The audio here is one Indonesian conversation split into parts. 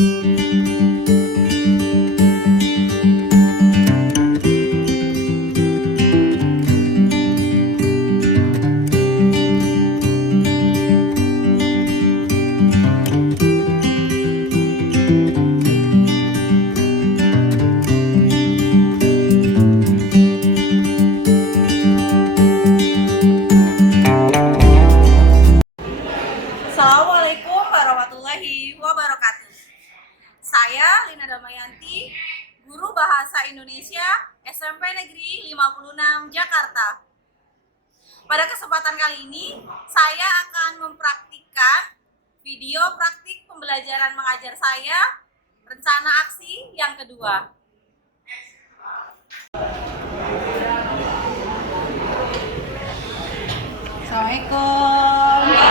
Assalamualaikum warahmatullahi wabarakatuh. Saya Lina Damayanti, Guru Bahasa Indonesia SMP Negeri 56 Jakarta. Pada kesempatan kali ini, saya akan mempraktikkan video praktik pembelajaran mengajar saya, rencana aksi yang kedua. Assalamualaikum.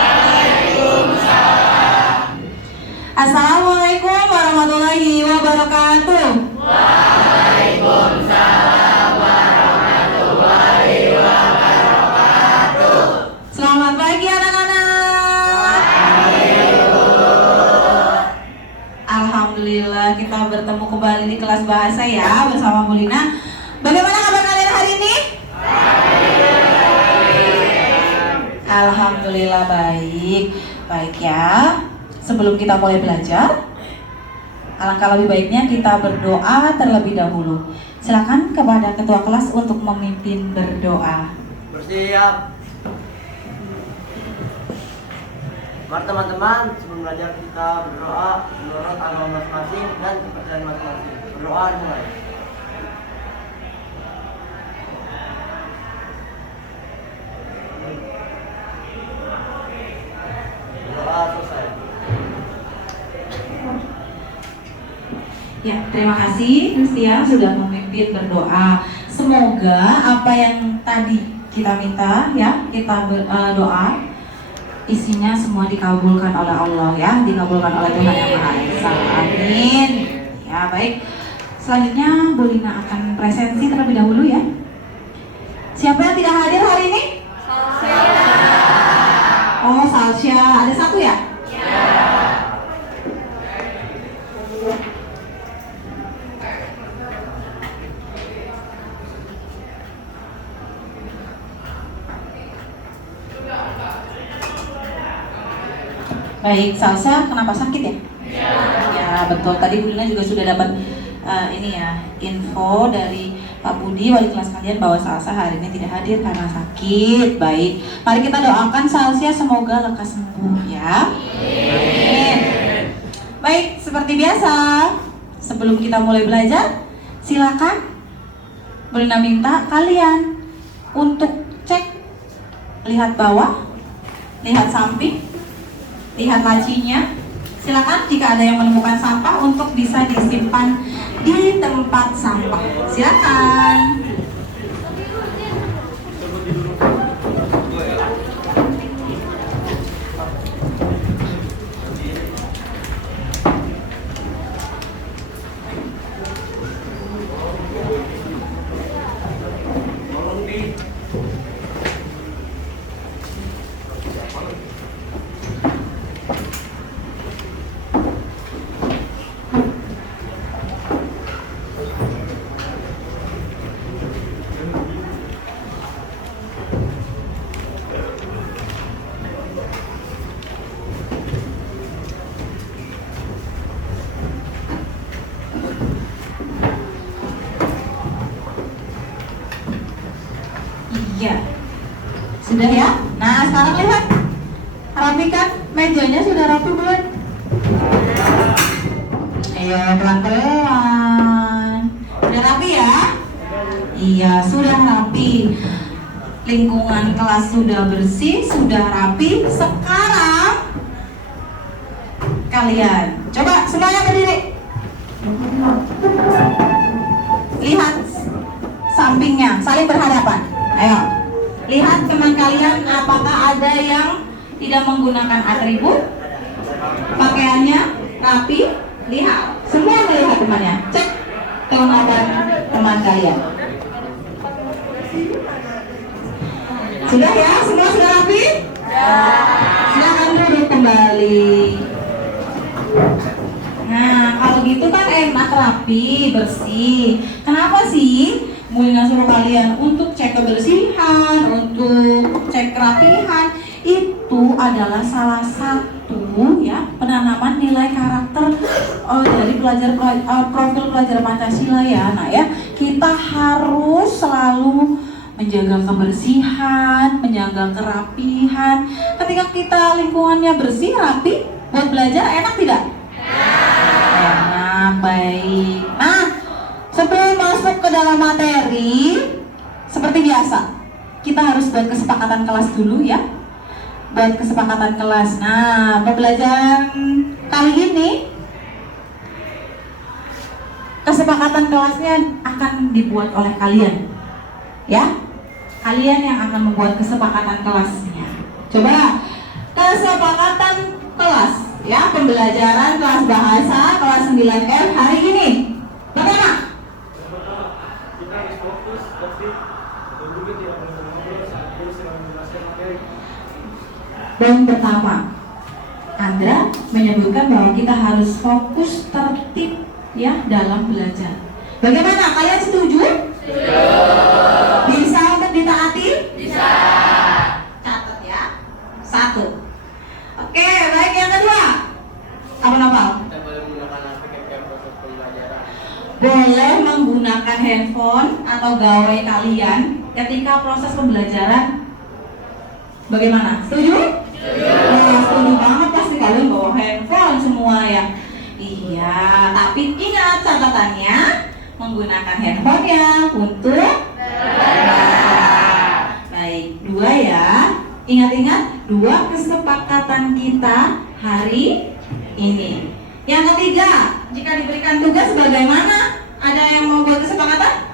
Assalamualaikum warahmatullahi wabarakatuh. Waalaikumsalam warahmatullahi wabarakatuh. Selamat pagi anak-anak. Alhamdulillah kita bertemu kembali di kelas bahasa ya bersama Bu Lina. Bagaimana kabar kalian hari ini? Alhamdulillah baik. Baik ya. Sebelum kita mulai belajar, alangkah lebih baiknya kita berdoa terlebih dahulu. Silakan kepada ketua kelas untuk memimpin berdoa. Bersiap. Mari teman-teman, sebelum belajar kita berdoa menurut agama masing-masing dan kepercayaan masing-masing. Berdoa dimulai. Berdoa selesai. Ya, terima kasih Kristia sudah memimpin berdoa. Semoga apa yang tadi kita minta ya, kita berdoa isinya semua dikabulkan oleh Allah ya, dikabulkan oleh Tuhan Yang Maha Esa. Amin. Ya, baik. Selanjutnya Bu Lina akan presensi terlebih dahulu ya. Siapa yang tidak hadir hari ini? Salsya. Oh, Salsya. Ada satu ya? Ya. Baik, Salsa kenapa sakit ya? Ya betul, tadi Bu Lina juga sudah dapat ini ya, info dari Pak Budi, wali kelas kalian bahwa Salsa hari ini tidak hadir karena sakit. Baik, mari kita doakan Salsa semoga lekas sembuh ya. Amin. Baik, seperti biasa, sebelum kita mulai belajar, silakan Bu Lina minta kalian untuk cek, lihat bawah, lihat samping, lihat lacinya. Silakan jika ada yang menemukan sampah untuk bisa disimpan di tempat sampah. Silakan. Iya. Sudah ya? Nah, sekarang lihat. Rapikan mejanya, sudah rapi belum? Iya, pelan-pelan. Sudah rapi ya? Iya, sudah rapi. Lingkungan kelas sudah bersih, sudah rapi. Sekarang kalian coba semuanya berdiri. Lihat sampingnya, saling berhadapan. Ayo, lihat teman kalian apakah ada yang tidak menggunakan atribut, pakaiannya rapi. Lihat, semua melihat temannya. Cek kelengkapan teman kalian. Sudah ya, semua sudah rapi? Ya. Silakan duduk kembali. Nah, gitu kan enak, rapi, bersih. Kenapa sih Bu Lina suruh kalian untuk cek kebersihan, untuk cek kerapihan? Itu adalah salah satu ya penanaman nilai karakter dari profil pelajar Pancasila ya. Nah ya, kita harus selalu menjaga kebersihan, menjaga kerapihan. Ketika kita lingkungannya bersih, rapi, buat belajar enak tidak? Enak, baik. Nah, sebelum masuk ke dalam materi, seperti biasa, kita harus buat kesepakatan kelas dulu ya. Buat kesepakatan kelas. Nah, pembelajaran kali ini kesepakatan kelasnya akan dibuat oleh kalian. Ya, kalian yang akan membuat kesepakatan kelasnya. Coba kesepakatan kelas ya, pembelajaran kelas bahasa kelas 9F hari ini. Bagaimana? Kita harus fokus, tapi juga tidak boleh ngobrol saat guru sedang menjelaskan materi. Dan pertama, Andra menyebutkan bahwa kita harus fokus, tertib ya dalam belajar. Bagaimana? Kalian setuju? Setuju. Bisa untuk ditaati? Bisa. Catat ya. 1. Oke, baik, yang kedua. Apa? Kita boleh menggunakan HP ketika proses pembelajaran. Boleh menggunakan handphone atau gawai kalian ketika proses pembelajaran. Bagaimana? Setuju? Setuju. Setuju banget, pasti kalian bawa handphone semua ya. Iya, tapi ingat catatannya, menggunakan handphone ya untuk belajar. Baik, 2 ya. Ingat-ingat 2 kesepakatan kita hari ini. Yang ketiga, jika diberikan tugas bagaimana? Ada yang mau buat kesepakatan?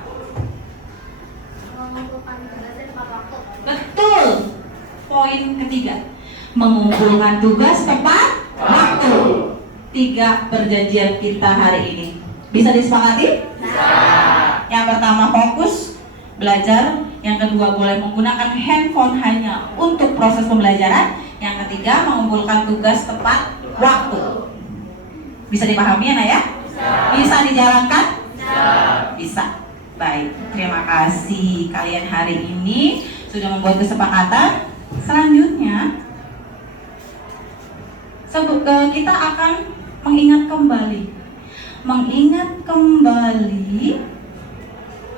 Mengumpulkan tugasnya tepat waktu. Betul. Poin ketiga, mengumpulkan tugas tepat waktu. 3 perjanjian kita hari ini. Bisa disepakati? Bisa. Yang pertama fokus belajar, yang kedua boleh menggunakan handphone hanya untuk proses pembelajaran, yang ketiga mengumpulkan tugas tepat waktu. Bisa dipahami ya, Nak ya? Bisa. Bisa dijalankan? Bisa. Bisa. Baik, terima kasih kalian hari ini sudah membuat kesepakatan. Selanjutnya kita akan mengingat kembali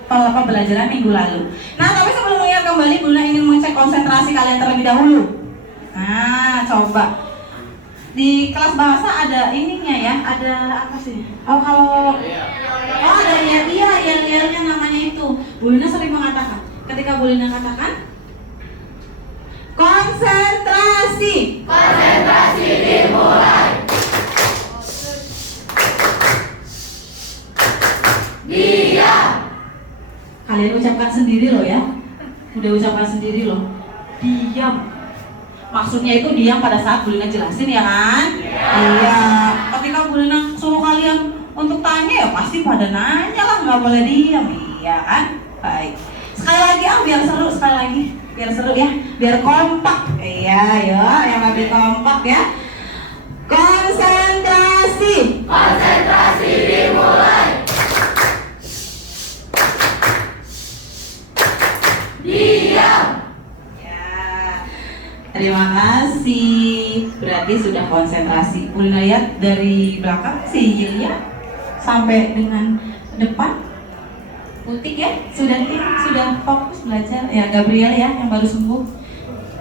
pembelajaran minggu lalu. Nah, tapi sebelum mengingat kembali, Bunda ingin mengecek konsentrasi kalian terlebih dahulu. Nah, coba di kelas bahasa ada ininya ya, ada apa sih? Ada iya namanya itu. Bulina sering mengatakan, ketika Bulina katakan konsentrasi dimulai. Diam. Kalian ucapkan sendiri loh ya. Udah ucapkan sendiri loh. Diam. Maksudnya itu diam pada saat Bulina jelasin ya kan? Iya. Ketika Bulina suruh kalian untuk tanya ya pasti pada nanya lah, nggak boleh diam. Iya kan? Baik. Sekali lagi biar seru, sekali lagi. Biar seru ya, biar kompak. Iya, ya, yang lebih kompak ya. Konsentrasi dimulai. Diam. Ya. Terima kasih. Berarti sudah konsentrasi. Boleh lihat dari belakang si Yulia sampai dengan depan. Putih ya, sudah fokus belajar. Ya, Gabriel ya yang baru sembuh.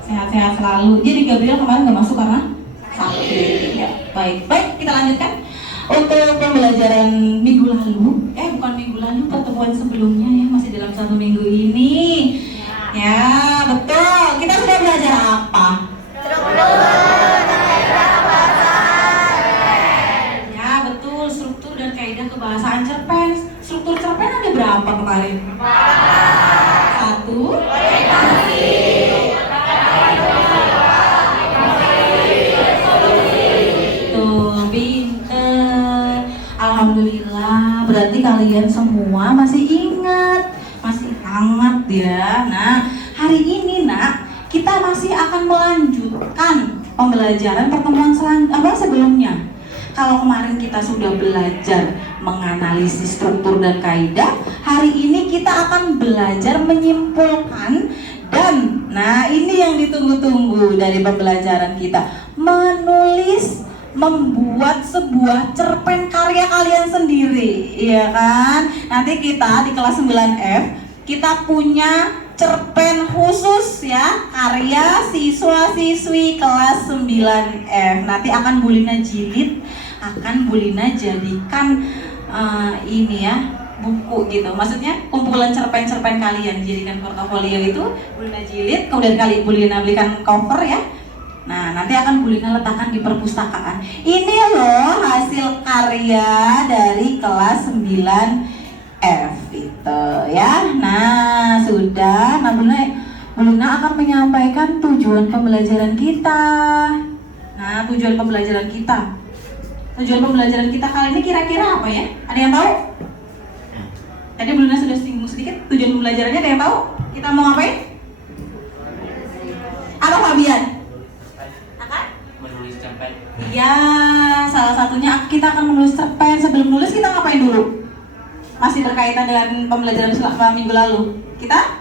Sehat-sehat selalu. Jadi Gabriel kemarin nggak masuk karena sakit. Ya, baik, kita lanjutkan. Untuk pembelajaran minggu lalu, bukan minggu lalu, pertemuan sebelumnya ya, masih dalam 1 minggu ini. Ya, betul. Kita sudah belajar apa? Ya, betul. Struktur dan kaidah kebahasaan cerpen. Struktur cerpen ada berapa kemarin? 1. Tuh, pinter. Alhamdulillah. Berarti kalian semua masih ingat, masih hangat ya. Nah, hari ini kita masih akan melanjutkan pembelajaran pertemuan sebelumnya. Kalau kemarin kita sudah belajar menganalisis struktur dan kaidah, hari ini kita akan belajar menyimpulkan dan, nah ini yang ditunggu-tunggu dari pembelajaran kita, menulis, membuat sebuah cerpen karya kalian sendiri, iya kan? Nanti kita di kelas 9F kita punya cerpen khusus ya, karya siswa-siswi kelas 9F. Nanti akan Bu Lina jilid, akan Bu Lina jadikan ini ya, buku gitu. Maksudnya kumpulan cerpen-cerpen kalian, jadikan portofolio itu Bu Lina jilid, kemudian Bu Lina belikan cover ya. Nah, nanti akan Bu Lina letakkan di perpustakaan. Ini loh hasil karya dari kelas 9F itu ya. Nah, sudah. Nah, Bu Lina akan menyampaikan tujuan pembelajaran kita. Nah, tujuan pembelajaran kita. Tujuan pembelajaran kita kali ini kira-kira apa ya? Ada yang tahu? Tadi Bu Lina sudah singgung sedikit. Tujuan pembelajarannya ada yang tahu? Kita mau ngapain? Apa Fabian? Menulis cerpen. Iya, salah satunya kita akan menulis cerpen. Sebelum nulis kita ngapain dulu? Masih berkaitan dengan pembelajaran selama minggu lalu. Kita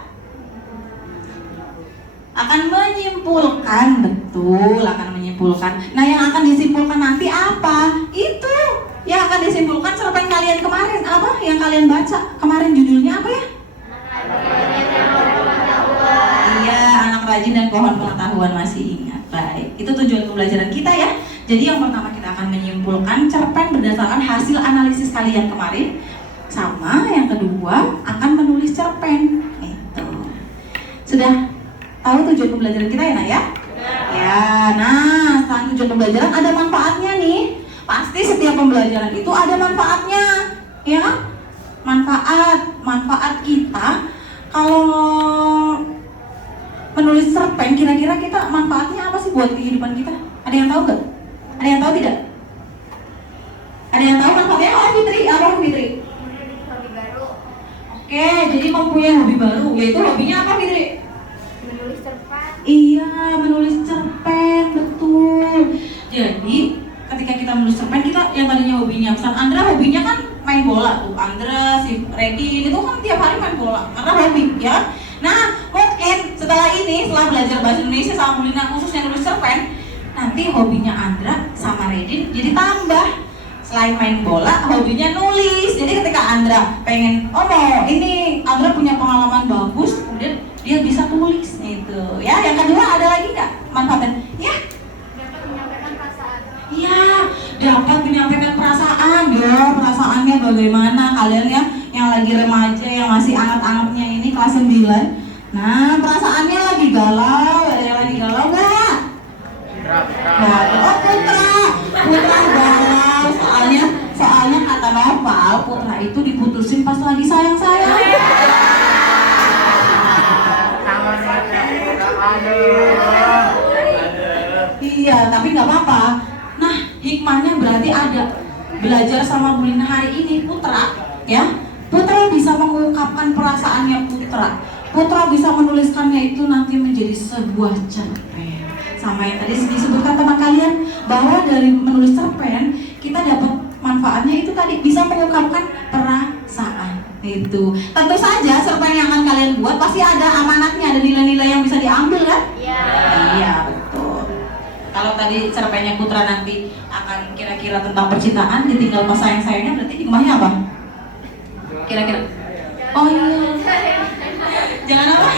akan menyimpulkan, betul, akan menyimpulkan. Nah, yang akan disimpulkan nanti apa? Itu yang akan disimpulkan cerpen kalian kemarin. Apa yang kalian baca kemarin, judulnya apa ya? Iya, anak rajin dan pohon pengetahuan, masih ingat. Baik, itu tujuan pembelajaran kita ya. Jadi yang pertama kita akan menyimpulkan cerpen berdasarkan hasil analisis kalian kemarin. Sama yang kedua akan menulis cerpen. Itu. Sudah tahu tujuan pembelajaran kita ya Nak ya? Ya, nah setelah tujuan pembelajaran ada manfaatnya nih. Pasti setiap pembelajaran itu ada manfaatnya, ya? Manfaat kita kalau menulis cerpen, kira-kira kita manfaatnya apa sih buat kehidupan kita? Ada yang tahu nggak? Ada yang tahu tidak? Ada yang tahu manfaatnya? Oh Fitri, apa Fitri? Hobi baru. Oke, jadi mempunyai hobi baru, yaitu hobinya apa Fitri? Menulis cerpen. Iya, menulis cerpen, betul. Jadi ketika kita menulis cerpen, kita yang tadinya hobinya, misal Andra hobinya kan main bola tuh, Andra, si Regin itu kan tiap hari main bola karena hobi ya. Nah, mungkin setelah ini, setelah belajar bahasa Indonesia sama Bu Lina khusus yang nulis cerpen, nanti hobinya Andra sama Redin jadi tambah. Selain main bola, hobinya nulis. Jadi ketika Andra pengen, ini Andra punya pengalaman bagus, kemudian dia bisa tulis gitu. Ya, yang kedua ada lagi nggak manfaatnya? Ya, Dapat menyampaikan perasaan. iya, dapat menyampaikan perasaan ya. Perasaannya bagaimana kalian ya, yang lagi remaja, yang masih anget-angetnya ini kelas 9. Nah, perasaannya lagi galau, ada yang lagi galau nggak? Nah, oh Putra galau. Soalnya kata Noval, Putra itu diputusin pas lagi sayang-sayang. Iya, tapi nggak apa-apa. Nah, hikmahnya berarti ada. Belajar sama Bu Lina hari ini, Putra, ya. Putra bisa mengungkapkan perasaannya Putra. Putra bisa menuliskannya itu nanti menjadi sebuah cerpen. Sama yang tadi disebutkan teman kalian, bahwa dari menulis cerpen kita dapat manfaatnya itu tadi bisa mengungkapkan perasaan. Itu. Tentu saja cerpen yang akan kalian buat pasti ada amanatnya, ada nilai-nilai yang bisa diambil kan? Iya. Iya, betul. Kalau tadi cerpennya Putra nanti akan kira-kira tentang percintaan, ditinggal pas sayang-sayangnya, berarti hikmahnya apa? Kira-kira? Oh iya. Jangan apa?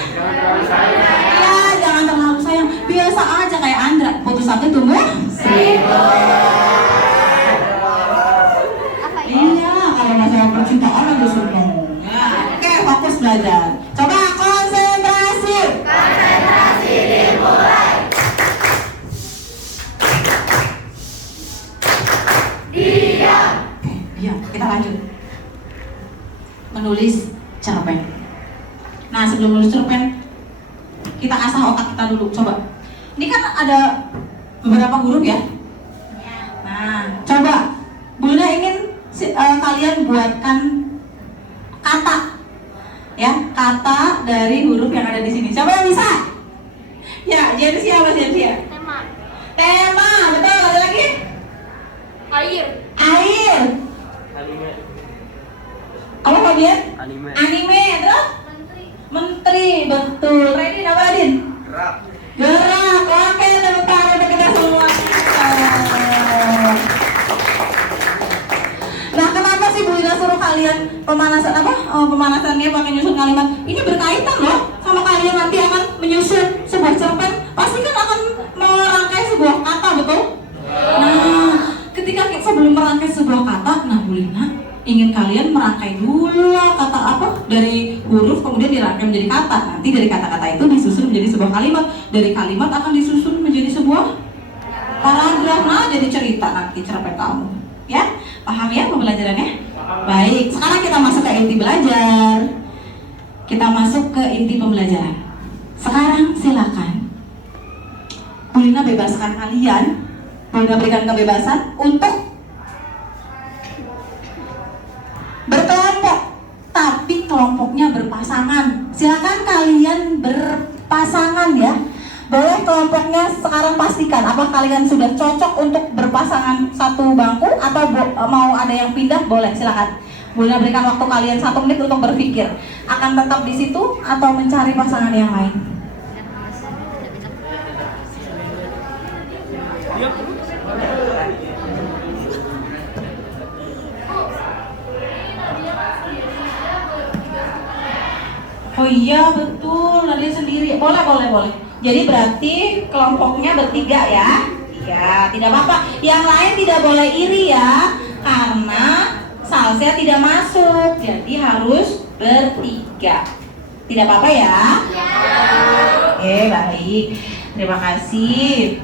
Iya, jangan terlalu sayang. Biasa aja kayak Andra, putus satu tumbuh seribu. Iya, kalau masalah percintaan ada seneng. Ya, oke, fokus belajar. Coba konsentrasi. Konsentrasi dimulai. Diam. Oke, iya, kita lanjut. Menulis cerpen. Nah, sebelum menulis cerpen, kita asah otak kita dulu. Coba. Ini kan ada beberapa huruf ya. Nah, coba. Bu Lina ingin kalian buatkan kata, ya, kata dari huruf yang ada di sini. Coba yang bisa? Ya, Jensia apa Jensia? Tema. Tema, betul. Ada lagi? Air. Air. Anime. Apa Fabian? Anime. Anime. Terus? Menteri. Menteri. Betul. Ready apa Adin? Gerak. Gerak. Oke, tepuk tangan untuk kita semua. Nah, kenapa sih Bu Lina suruh kalian pemanasan apa? Pemanasannya pakai nyusun kalimat. Ini berkaitan loh sama kalian nanti akan menyusun sebuah cerpen. Pasti kan akan merangkai sebuah kata, betul? Nah, ketika sebelum merangkai sebuah kata, nah Bu Lina ingin kalian merangkai dulu lah kata apa dari huruf kemudian dirangkai menjadi kata. Nanti dari kata-kata itu disusun menjadi sebuah kalimat. Dari kalimat akan disusun menjadi sebuah paragraf. Nah, jadi cerita nanti cerpen kamu. Ya, paham ya pembelajarannya? Baik, sekarang kita masuk ke inti belajar. Kita masuk ke inti pembelajaran. Sekarang silakan Bu Lina bebaskan kalian. Bu Lina berikan kebebasan untuk berkelompok, tapi kelompoknya berpasangan. Silakan kalian berpasangan ya. Boleh kelompoknya sekarang pastikan apa kalian sudah cocok untuk berpasangan satu bangku atau mau ada yang pindah, boleh silakan. Boleh berikan waktu kalian 1 menit untuk berpikir akan tetap di situ atau mencari pasangan yang lain. Oh iya betul, Nadia sendiri. Boleh. Jadi berarti kelompoknya bertiga ya? Iya, tidak apa-apa. Yang lain tidak boleh iri ya, karena Salsia tidak masuk. Jadi harus bertiga. Tidak apa-apa ya? Oke, baik. Terima kasih.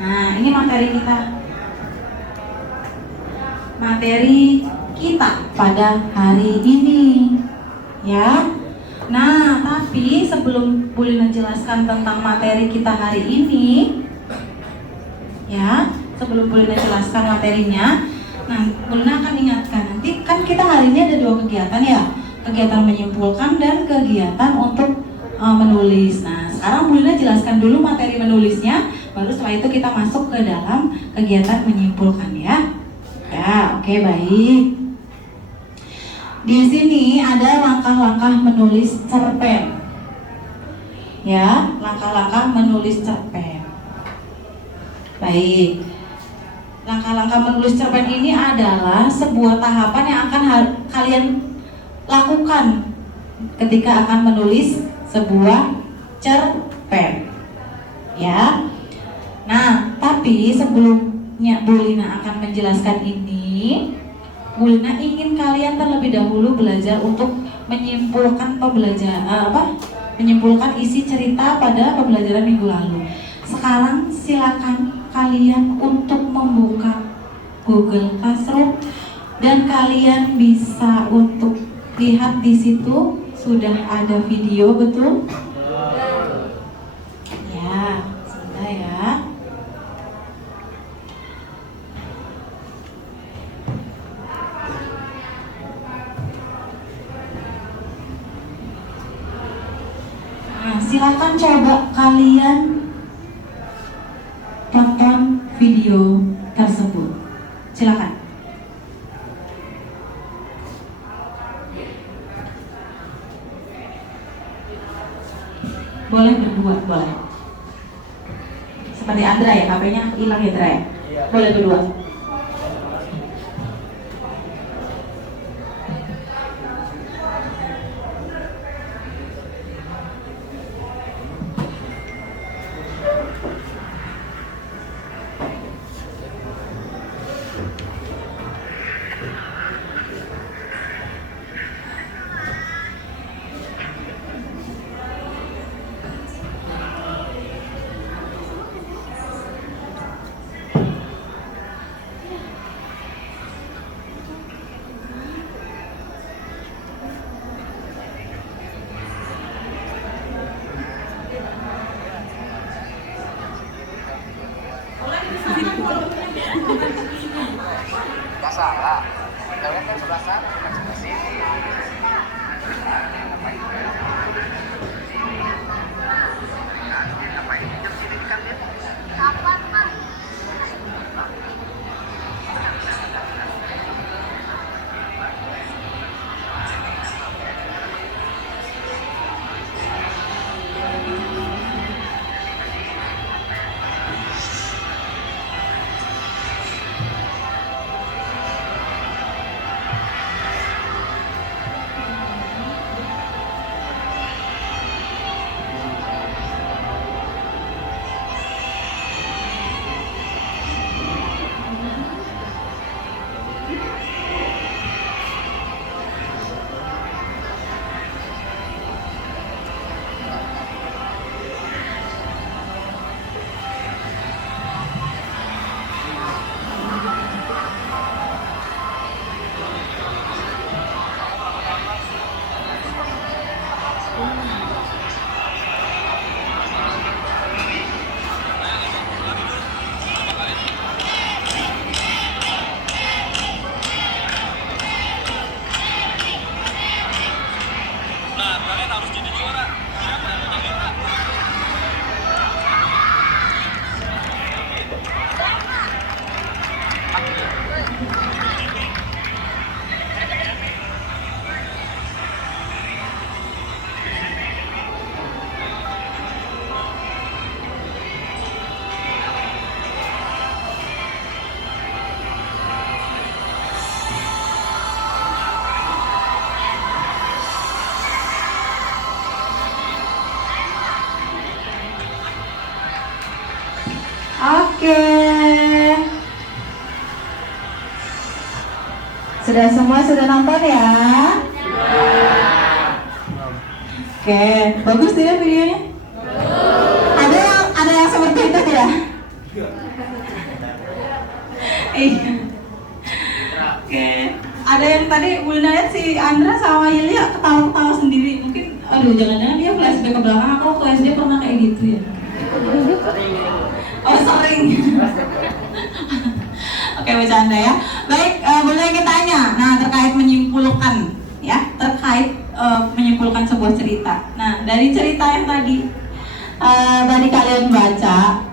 Nah, ini materi kita. Materi kita pada hari ini. Ya. Nah, tapi sebelum Bu Lina jelaskan tentang materi kita hari ini, ya, sebelum Bu Lina jelaskan materinya, nah, Bu Lina akan ingatkan nanti kan kita hari ini ada 2 kegiatan ya, kegiatan menyimpulkan dan kegiatan untuk menulis. Nah, sekarang Bu Lina jelaskan dulu materi menulisnya, baru setelah itu kita masuk ke dalam kegiatan menyimpulkan ya. Ya, oke, baik. Di sini ada langkah-langkah menulis cerpen. Ya, langkah-langkah menulis cerpen. Baik. Langkah-langkah menulis cerpen ini adalah sebuah tahapan yang akan kalian lakukan ketika akan menulis sebuah cerpen. Ya. Nah, tapi sebelumnya Bu Lina akan menjelaskan ini, Bu Lina ingin kalian terlebih dahulu belajar untuk menyimpulkan menyimpulkan isi cerita pada pembelajaran minggu lalu. Sekarang silakan kalian untuk membuka Google Classroom dan kalian bisa untuk lihat di situ sudah ada video, betul? Ya, sudah ya. Silakan coba kalian tonton video tersebut. Silakan. Boleh berdua, boleh. Seperti Andra ya, HP-nya hilang ya Andra ya? Boleh berdua. Gak salah, kalian kan sebelah sana, kan sebelah sini. Ngapain jam sini kan dia? Kapan, Mak? Sudah semua sudah nonton ya? Oke, bagus tidak videonya? Ada yang seperti itu tidak? Iya. Oke, ada yang tadi Bulna lihat si Andra sama Yulia ketawa-ketawa sendiri. Mungkin, aduh jangan-jangan dia flashback ke belakang. Aku waktu SD pernah kayak gitu ya. Oh sering. Oke, bercanda ya. Baik, boleh kita tanya. Nah, terkait menyimpulkan, ya, terkait menyimpulkan sebuah cerita. Nah, dari cerita yang tadi kalian baca,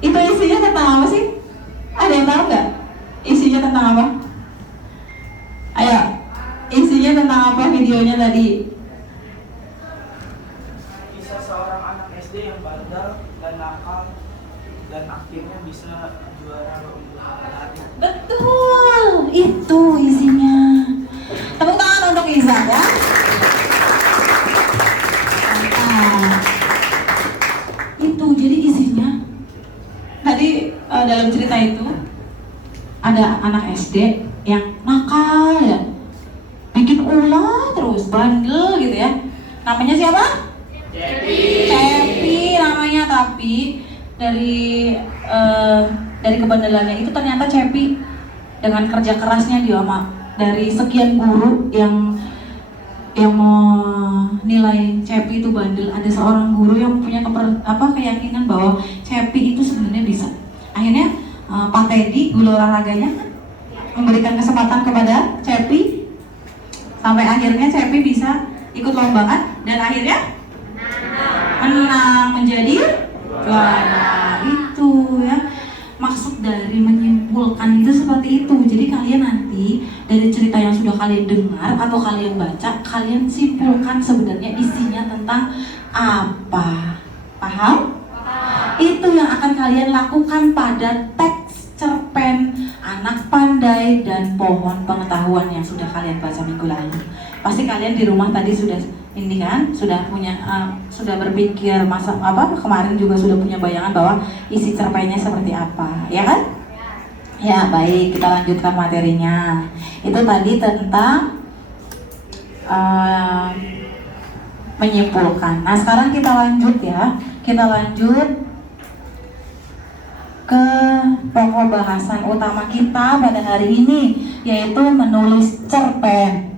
itu isinya tentang apa sih? Ada yang tahu nggak? Isinya tentang apa? Ayo, isinya tentang apa videonya tadi? Kisah seorang anak SD yang bandel dan nakal dan akhirnya bisa juara lomba lari. Betul, itu isinya. Tepuk tangan untuk Iza ya. Mantap. Itu jadi isinya. Tadi dalam cerita itu ada anak SD yang nakal ya, bikin ulah terus, bandel gitu ya. Namanya siapa? Cepi namanya, tapi dari kebandelannya itu ternyata Cepi dengan kerja kerasnya dia dari sekian guru yang menilai Cepi itu bandel, ada seorang guru yang punya keyakinan bahwa Cepi itu sebenarnya bisa. Akhirnya Pak Teddy, guru olahraganya, memberikan kesempatan kepada Cepi sampai akhirnya Cepi bisa ikut lomba kan, dan akhirnya menang menjadi juara. Itu ya maksud dari menyimpulkan itu seperti itu. Jadi kalian nanti dari cerita yang sudah kalian dengar atau kalian baca, kalian simpulkan sebenarnya isinya tentang apa. Paham? Itu yang akan kalian lakukan pada teks cerpen Anak Pandai dan Pohon Pengetahuan yang sudah kalian baca minggu lalu. Pasti kalian di rumah tadi sudah ini kan, sudah punya sudah berpikir kemarin juga sudah punya bayangan bahwa isi cerpennya seperti apa, ya kan? Ya, baik, kita lanjutkan materinya. Itu tadi tentang menyimpulkan. Nah, sekarang kita lanjut ya. Kita lanjut ke pokok bahasan utama kita pada hari ini, yaitu menulis cerpen.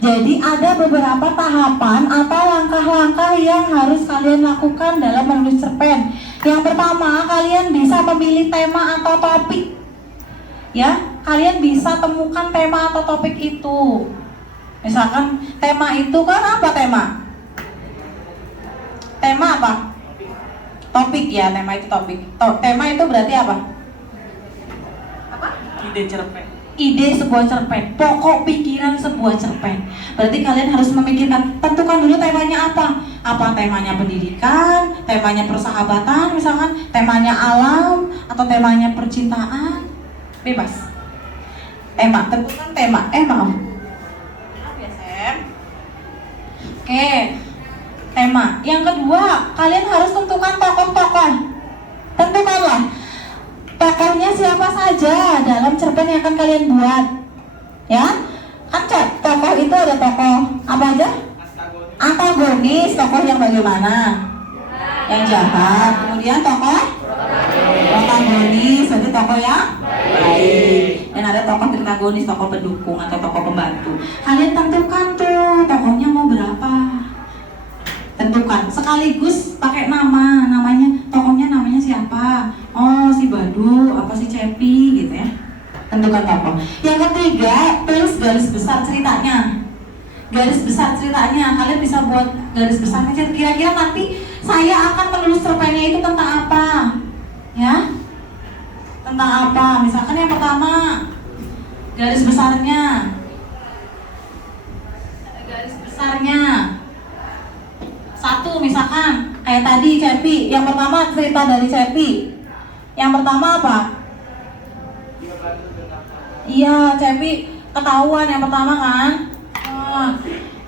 Jadi ada beberapa tahapan atau langkah-langkah yang harus kalian lakukan dalam menulis cerpen. Yang pertama, kalian bisa memilih tema atau topik. Ya, kalian bisa temukan tema atau topik itu. Misalkan tema itu kan apa tema? Tema apa? Topik ya, tema itu topik. Tema itu berarti apa? Apa? Ide cerpen. Ide sebuah cerpen, pokok pikiran sebuah cerpen. Berarti kalian harus memikirkan, tentukan dulu temanya apa. Apa temanya pendidikan, temanya persahabatan misalkan, temanya alam, atau temanya percintaan. Bebas. Tema, tentukan tema. Maaf ya Sam. Oke, tema. Yang kedua, kalian harus tentukan tokoh-tokoh. Tentukanlah tokohnya siapa saja dalam cerpen yang akan kalian buat. Ya, kan tokoh itu ada tokoh apa aja? Antagonis, tokoh yang bagaimana? Yang jahat. Kemudian tokoh protagonis, berarti tokoh yang baik. Dan ada tokoh protagonis, tokoh pendukung atau tokoh pembantu. Kalian tentukan tuh tokohnya mau berapa. Tentukan sekaligus pakai namanya tokohnya namanya siapa. Oh, si Badu, apa si Cepi gitu ya. Tentukan tokoh. Yang ketiga, tulis garis besar ceritanya. Garis besar ceritanya, kalian bisa buat garis besarnya. Kira-kira nanti saya akan menulis cerpennya itu tentang apa, ya? Tentang apa? Misalkan yang pertama, garis besarnya. Garis besarnya. Satu misalkan kayak tadi Cepi, yang pertama cerita dari Cepi. Yang pertama apa? Iya, Cepi ketahuan yang pertama kan.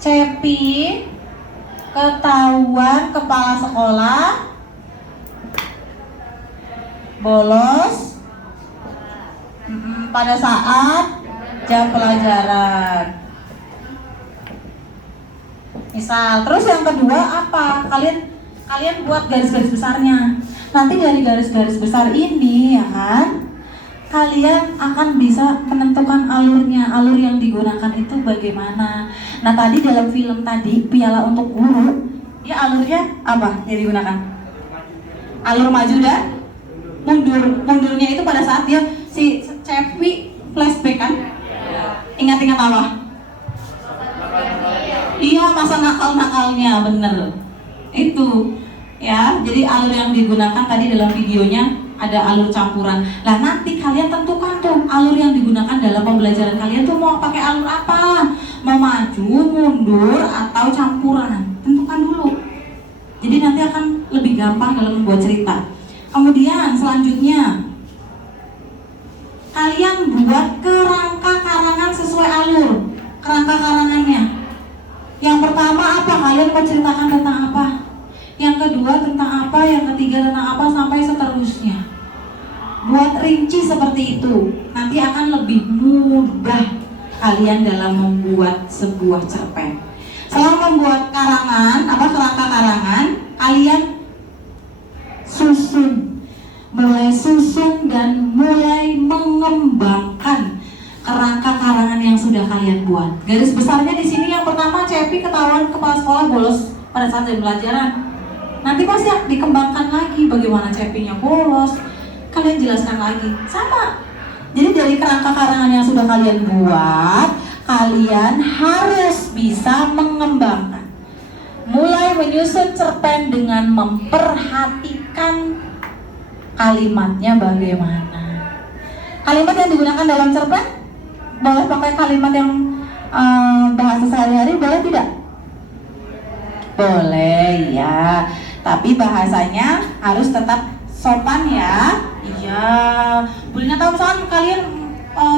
Cepi ketahuan kepala sekolah bolos pada saat jam pelajaran. Misal, terus yang kedua apa? Kalian buat garis-garis besarnya. Nanti dari garis-garis besar ini ya kan, kalian akan bisa menentukan alurnya, alur yang digunakan itu bagaimana. Nah tadi dalam film tadi, Piala Untuk Guru, ya alurnya apa yang digunakan? Alur maju dan mundur. Mundurnya itu pada saat dia si Cepi flashback kan? Ingat-ingat apa? Iya, masa nakal-nakalnya, bener. Itu ya, jadi alur yang digunakan tadi dalam videonya ada alur campuran. Nah nanti kalian tentukan tuh alur yang digunakan dalam pembelajaran kalian tuh mau pakai alur apa, mau maju, mundur, atau campuran. Tentukan dulu. Jadi nanti akan lebih gampang dalam membuat cerita. Kemudian selanjutnya kalian buat kerangka karangan sesuai alur. Kerangka karangannya. Yang pertama apa? Kalian mau ceritakan tentang apa? Yang kedua tentang apa? Yang ketiga tentang apa? Sampai seterusnya. Buat rinci seperti itu, nanti akan lebih mudah kalian dalam membuat sebuah cerpen. Setelah membuat karangan, kerangka karangan, kalian mulai susun dan mulai mengembangkan kerangka karangan yang sudah kalian buat. Garis besarnya di sini yang pertama, Cepi ketahuan kepala sekolah bolos pada saat jam pelajaran. Nanti pasti dikembangkan lagi bagaimana Cepinya bolos. Kalian jelaskan lagi, sama. Jadi dari kerangka karangan yang sudah kalian buat, kalian harus bisa mengembangkan. Mulai menyusun cerpen dengan memperhatikan kalimatnya bagaimana. Kalimat yang digunakan dalam cerpen boleh pakai kalimat yang bahasa sehari-hari, boleh tidak? Boleh ya, tapi bahasanya harus tetap sopan ya. Iya, bolehnya tahu misalkan kalian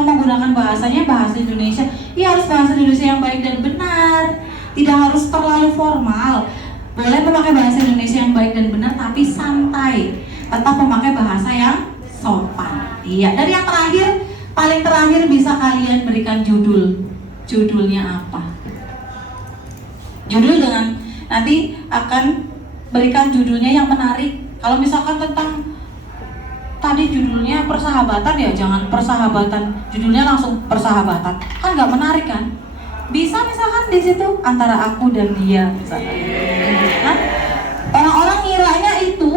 menggunakan bahasanya bahasa Indonesia, ya harus bahasa Indonesia yang baik dan benar. Tidak harus terlalu formal. Boleh memakai bahasa Indonesia yang baik dan benar, tapi santai. Tetap memakai bahasa yang sopan. Iya. Dan yang terakhir, paling terakhir bisa kalian berikan judul. Judulnya apa? Judul dengan nanti akan berikan judulnya yang menarik. Kalau misalkan tentang tadi judulnya persahabatan, ya jangan persahabatan, judulnya langsung persahabatan, kan nggak menarik kan? Bisa misalkan di situ antara aku dan dia misalkan. Nah, orang-orang ngiranya itu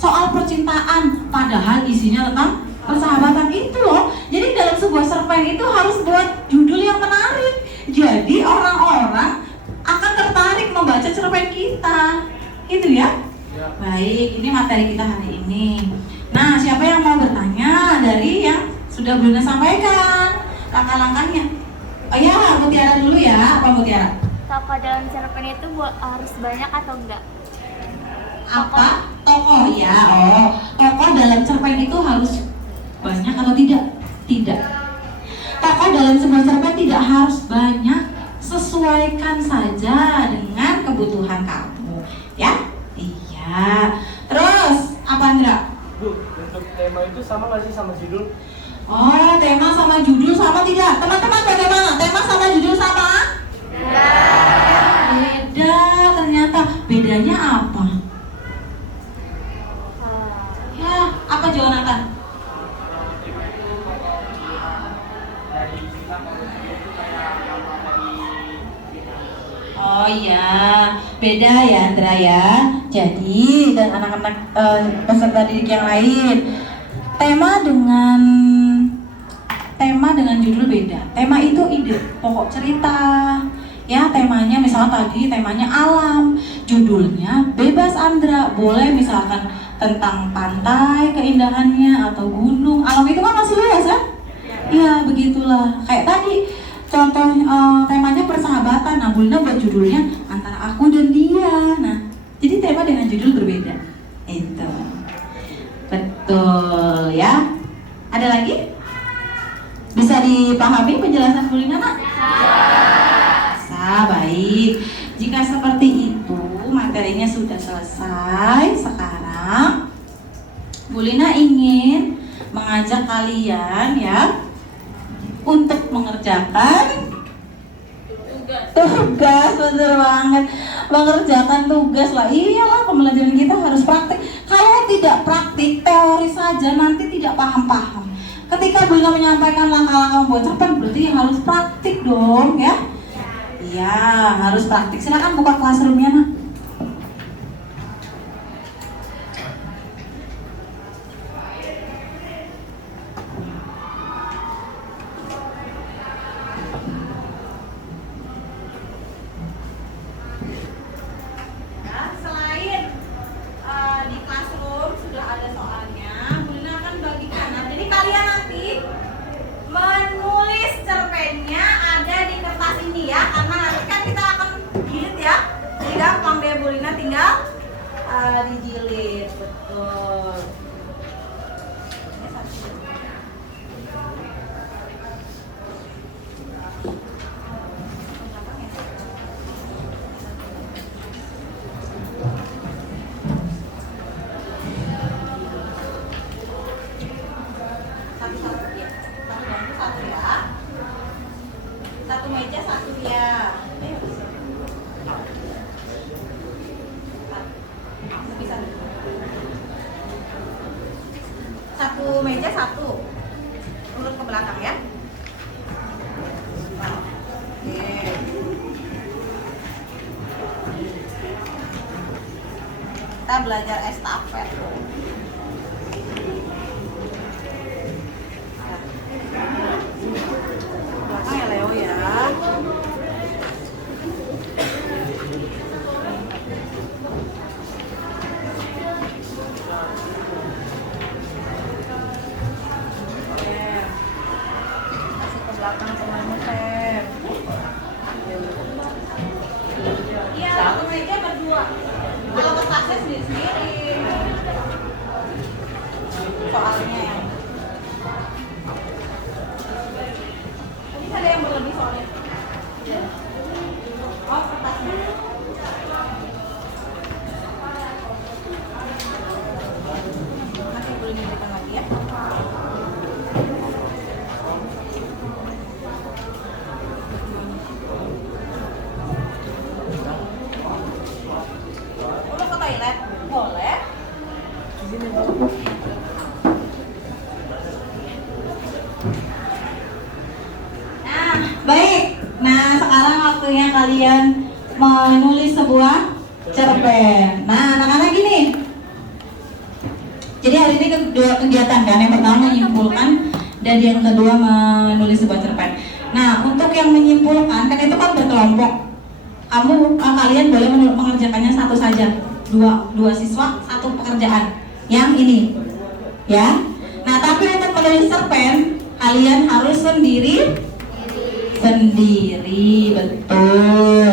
soal percintaan, padahal isinya tentang persahabatan itu loh. Jadi dalam sebuah cerpen itu harus buat judul yang menarik. Jadi orang-orang akan tertarik membaca cerpen kita, itu ya. Baik, ini materi kita hari ini. Nah, siapa yang mau bertanya dari yang sudah Bruna sampaikan langkah-langkahnya? Oh ya, Mutiara dulu ya. Apa Mutiara? Tokoh dalam cerpen itu harus banyak atau enggak? Apa? Tokoh ya. Oh, tokoh dalam cerpen itu harus banyak atau tidak? Tidak. Tokoh dalam sebuah cerpen tidak harus banyak. Sesuaikan saja dengan kebutuhan kamu, ya? Iya. Terus apa Andra? Bu, untuk tema itu sama nggak sih sama judul? Oh, tema sama judul sama tidak? Teman-teman bagaimana? Tema sama judul sama? Beda ternyata. Bedanya apa? Ya, apa Jonathan? Oh iya, beda ya Andra ya. Jadi dan anak-anak peserta didik yang lain, tema dengan judul beda. Tema itu ide, pokok cerita. Ya, temanya misalnya tadi temanya alam, judulnya bebas Andra. Boleh misalkan tentang pantai, keindahannya atau gunung. Alam itu kan masih luas kan? Iya, begitulah. Kayak tadi contoh temanya persahabatan. Nah, Bulna buat judulnya antara aku dan dia. Nah, jadi tema dengan judul berbeda. Itu. Betul ya. Ada lagi? Bisa dipahami penjelasan Bulina, Nak? Baik. Jika seperti itu, materinya sudah selesai. Sekarang Bulina ingin mengajak kalian ya untuk mengerjakan tugas, bener banget. Mengerjakan tugas lah. Iyalah, pembelajaran kita harus praktik. Kalau tidak praktik, teori saja nanti tidak paham-paham. Ketika Bunda menyampaikan langkah-langkah membuat cerpen, berarti harus praktik dong, ya? Iya, harus praktik. Silakan buka classroom-nya, Nak. Di classroom sudah ada soalnya. Bunda akan bagikan. Nah, jadi kalian nanti menulis cerpennya ada di kertas ini ya, karena nanti kan kita akan jilid ya. Jadi gampang deh, Bulina tinggal dijilid, betul. Ini satu. Satu-satu ya. Satu bangku satu ya. Satu meja satu ya. Bisa. Satu meja satu. Urut ke belakang ya. Nah, oke. Kita belajar estafet. Belakang ya Leo ya. Kasih ke belakang temanmu, Tem. Iya, satu meja berdua. Kalau kertasnya sendiri-sendiri. Soalnya ya. Ini ada yang berlebih soalnya. Oh, kertasnya. Nanti boleh diberikan lagi ya. Mau ke toilet? Boleh. Nah, baik. Nah, sekarang waktunya kalian menulis sebuah cerpen. Nah, anak-anak gini. Jadi hari ini kedua kegiatan kan. Yang pertama menyimpulkan dan yang kedua menulis sebuah cerpen. Nah, untuk yang menyimpulkan kan itu kan berkelompok. Kalian boleh mengerjakannya satu saja. Dua siswa, satu pekerjaan. Yang ini. Ya. Nah, tapi untuk menulis cerpen kalian harus sendiri, betul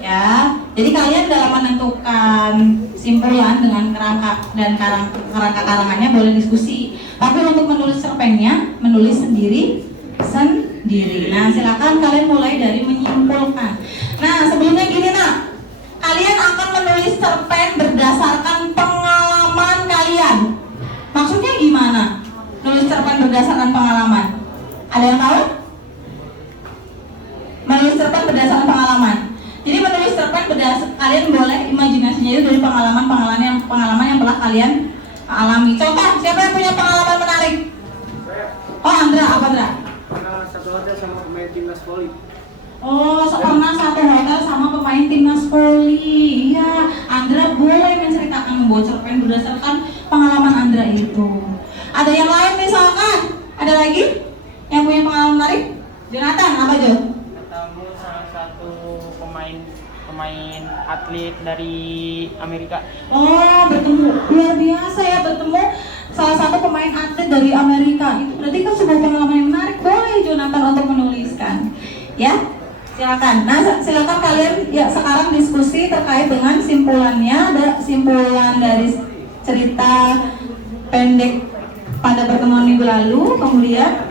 ya. Jadi kalian dalam menentukan simpulan dengan kerangka dan kerangka karangannya boleh diskusi. Tapi untuk menulis cerpennya menulis sendiri. Nah, silakan kalian mulai dari menyimpulkan. Nah, sebelumnya gini nak, kalian akan menulis cerpen berdasarkan pengalaman kalian. Maksudnya gimana? Nulis cerpen berdasarkan pengalaman. Ada yang tahu? Menulis cerpen berdasarkan pengalaman. Jadi menulis cerpen kalian boleh imajinasinya itu dari pengalaman yang telah kalian alami. Contoh, siapa yang punya pengalaman menarik? Oh, Andra, apa Andra? Pernah satu hotel sama pemain timnas voli. Oh, pernah satu hotel sama pemain timnas voli. Iya, Andra boleh menceritakan membuat cerpen berdasarkan pengalaman Andra itu. Ada yang lain misalkan? Ada lagi yang punya pengalaman menarik? Jonathan, apa Jo? Ketemu salah satu pemain atlet dari Amerika. Oh, bertemu luar biasa ya, bertemu salah satu pemain atlet dari Amerika. Itu berarti kan sebuah pengalaman yang menarik. Boleh Jonathan untuk menuliskan. Ya, silakan. Nah, silakan kalian ya sekarang diskusi terkait dengan simpulannya. Ada simpulan dari cerita pendek pada pertemuan minggu lalu. Kemudian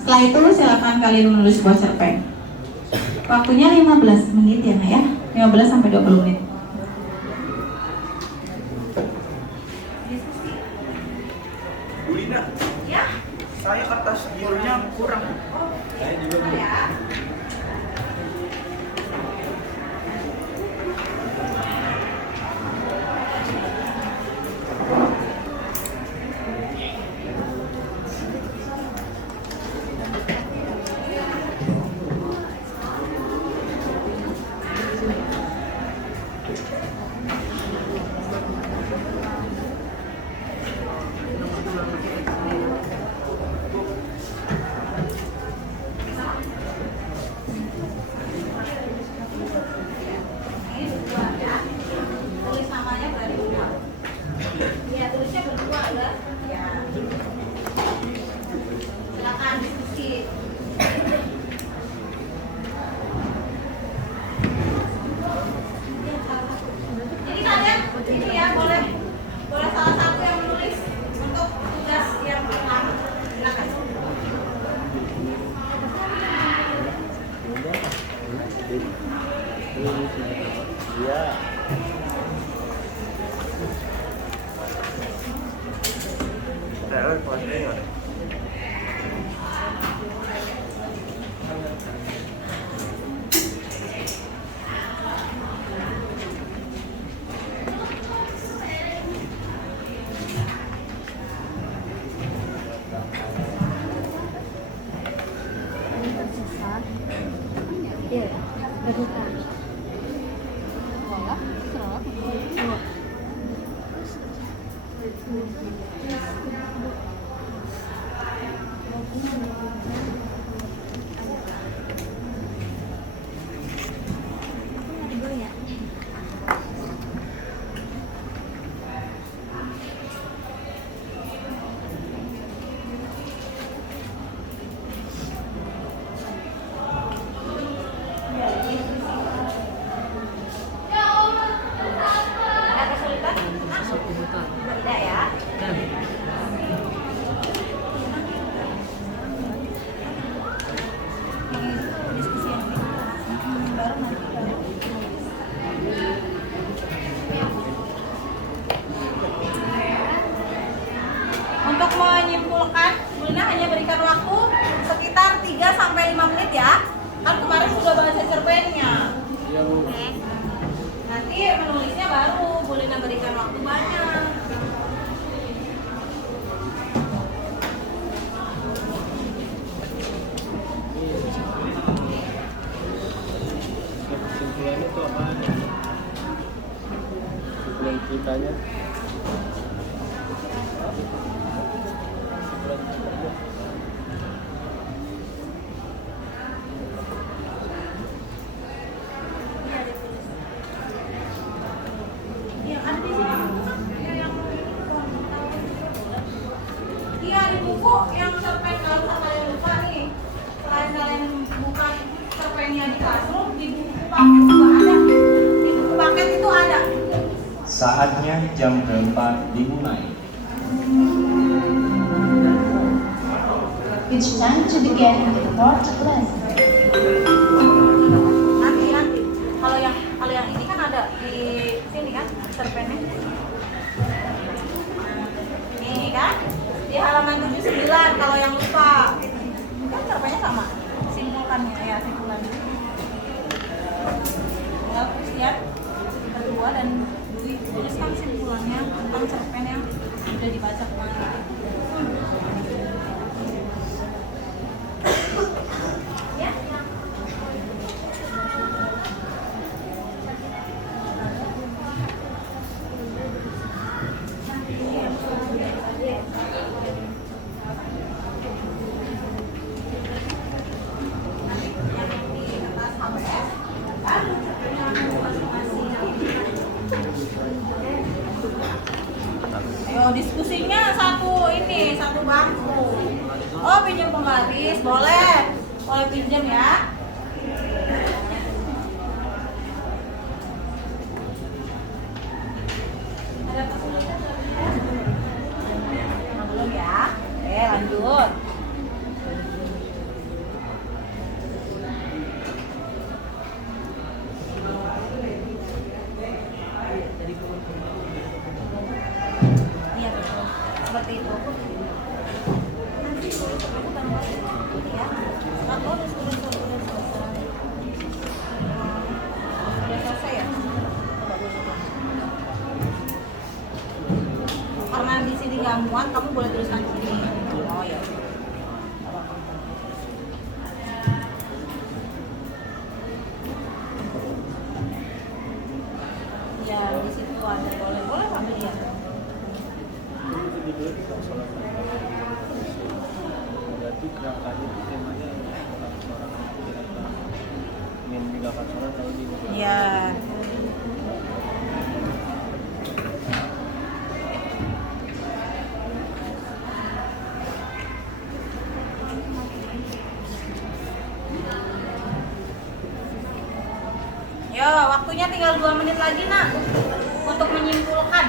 setelah itu silakan kalian menulis sebuah cerpen. Waktunya 15 menit ya, Nak ya. 15 sampai 20 menit. Bulina, Ya. saya kertas birunya Tulis namanya berarti berdua. Iya, tulisnya berdua ya. Ya. Silakan diskusi. Jadi kalian ini ya boleh salah satu yang menulis untuk tugas yang pertama. Silakan. Iya. Terus posting. Iya, berduka. Ada kesulitan? Tidak ya. Ini diskusi yang ini baru nanti baru. Untuk menyimpulkan, Bulina hanya berikan waktu sekitar 3 sampai 5 menit ya. Kan kemarin sudah bahas cerpennya. Oke. Nanti menulisnya baru Bulina berikan waktu banyak. Kesimpulannya itu apa? Kesimpulan ceritanya. Yang ada di sini yang iya di buku yang cerpen kalau kalian lupa nih. Selain kalian buka cerpennya di classroom, di buku paket juga ada. Di buku paket itu ada. Saatnya jam keempat dimulai. It's time to begin the fourth lesson. Nanti. Kalau yang ini kan ada di sini kan cerpennya. Ini kan di halaman 79 kalau yang lupa. Kan cerpennya sama. Simpulkannya ya, simpulannya. Tinggal Christian kedua dan Dwi tuliskan simpulannya tentang cerpen yang sudah dibaca kemarin. Ya. Ayo diskusinya satu bangku. Oh pinjam pembaris boleh pinjam ya. Ada kesulitan? Belum ya. Oke lanjut. Iya betul. Seperti itu. Nanti aku tambah ya. akan sholat kalau di rumah. Ya. Yo, waktunya tinggal 2 menit lagi nak untuk menyimpulkan.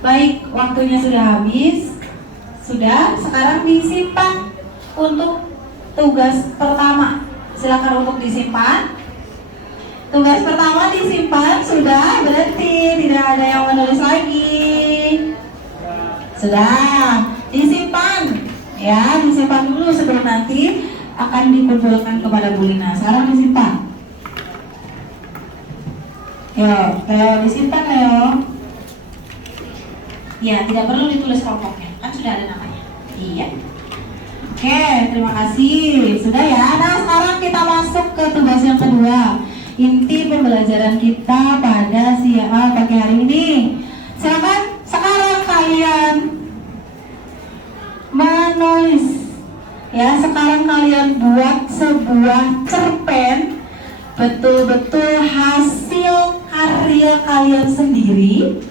Baik, waktunya sudah habis. Sudah, sekarang disimpan untuk tugas pertama. Silakan untuk disimpan. Tugas pertama disimpan, sudah, berhenti, tidak ada yang menulis lagi. Sudah, disimpan. Ya, disimpan dulu sebelum nanti akan dikumpulkan kepada Bu Lina. Sekarang disimpan. Leo, disimpan Leo. Ya, tidak perlu ditulis kelompoknya, kan sudah ada namanya. Iya. Oke, terima kasih. Sudah ya. Nah, sekarang kita masuk ke tugas yang kedua. Inti pembelajaran kita pada pagi hari ini. Silakan sekarang kalian menulis. Ya, sekarang kalian buat sebuah cerpen betul-betul hasil karya kalian sendiri.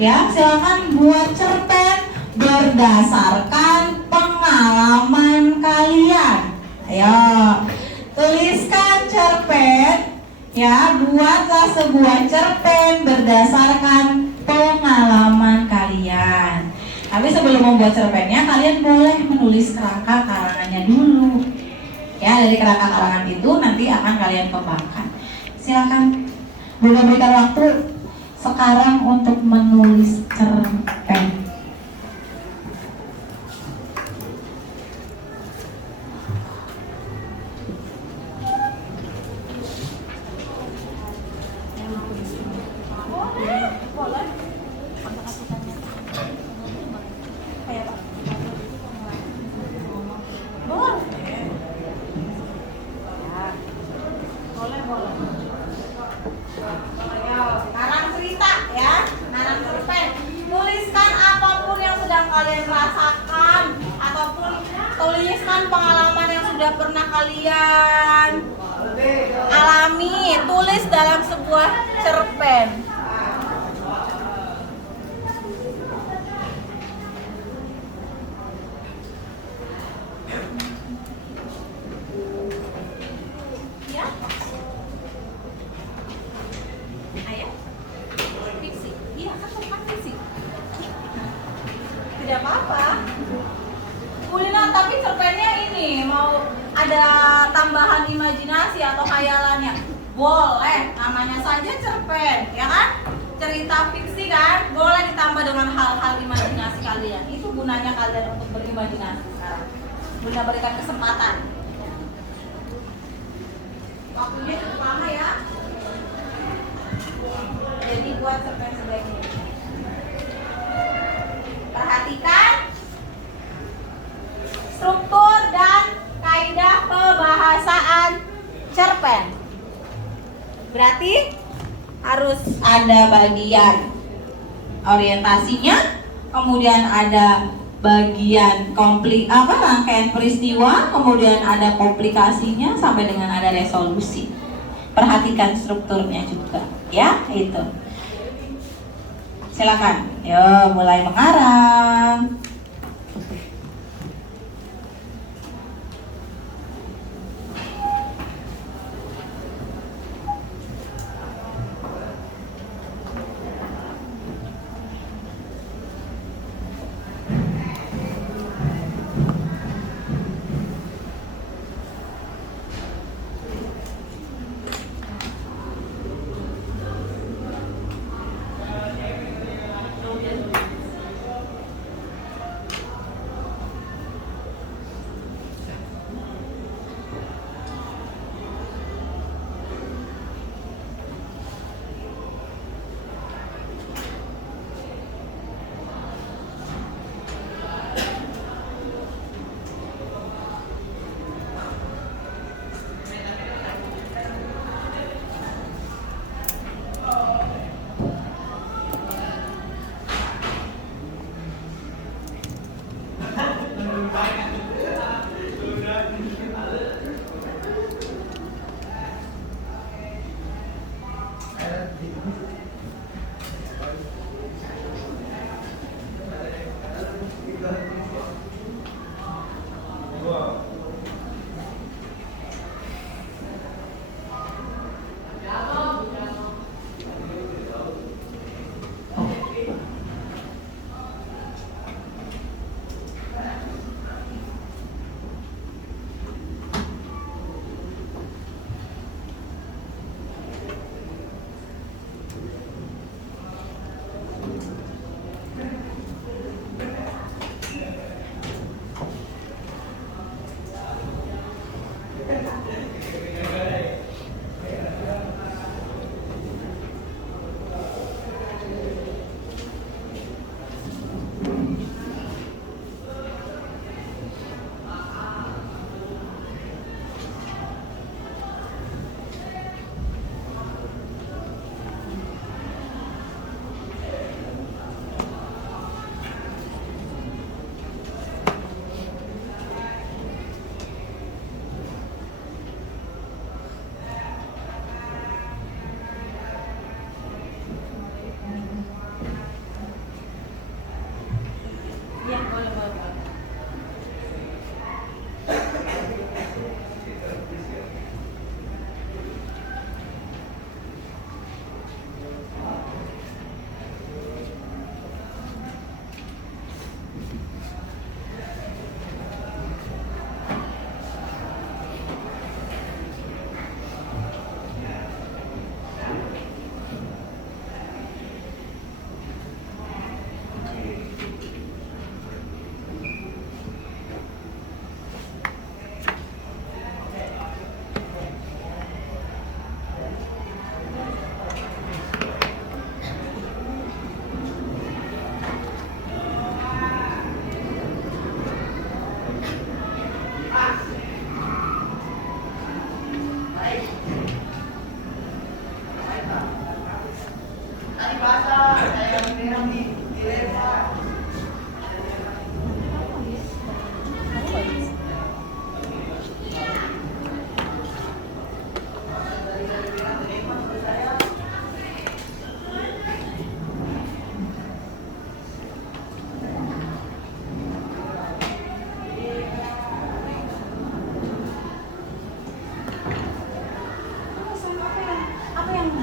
Ya, silakan buat cerpen berdasarkan pengalaman kalian. Ayo, tuliskan cerpen. Ya, buatlah sebuah cerpen berdasarkan pengalaman kalian. Tapi sebelum membuat cerpennya, kalian boleh menulis kerangka karangannya dulu. Ya, dari kerangka karangan itu nanti akan kalian kembangkan. Silakan, boleh berikan waktu sekarang untuk menulis cerpen. Narang cerita ya, narang cerpen. Tuliskan apapun yang sedang kalian rasakan ataupun tuliskan pengalaman yang sudah pernah kalian alami. Tulis dalam sebuah cerpen. Ya. Ayo. Fiksi. Iya kan bukan fiksi. Tidak apa-apa. Kulina, tapi cerpennya ini mau ada tambahan imajinasi atau khayalannya. Boleh, namanya saja cerpen, ya kan? Cerita fiksi kan, boleh ditambah dengan hal-hal imajinasi kalian. Itu gunanya kalian untuk berimajinasi sekarang. Bunda berikan kesempatan. Waktunya cukup lama ya. Jadi buat cerpen sebaiknya. Perhatikan struktur dan kaidah pembahasaan cerpen. Berarti harus ada bagian orientasinya, kemudian ada bagian rangkaian peristiwa, kemudian ada komplikasinya sampai dengan ada resolusi. Perhatikan strukturnya juga, ya itu. Silakan, yo mulai mengarang.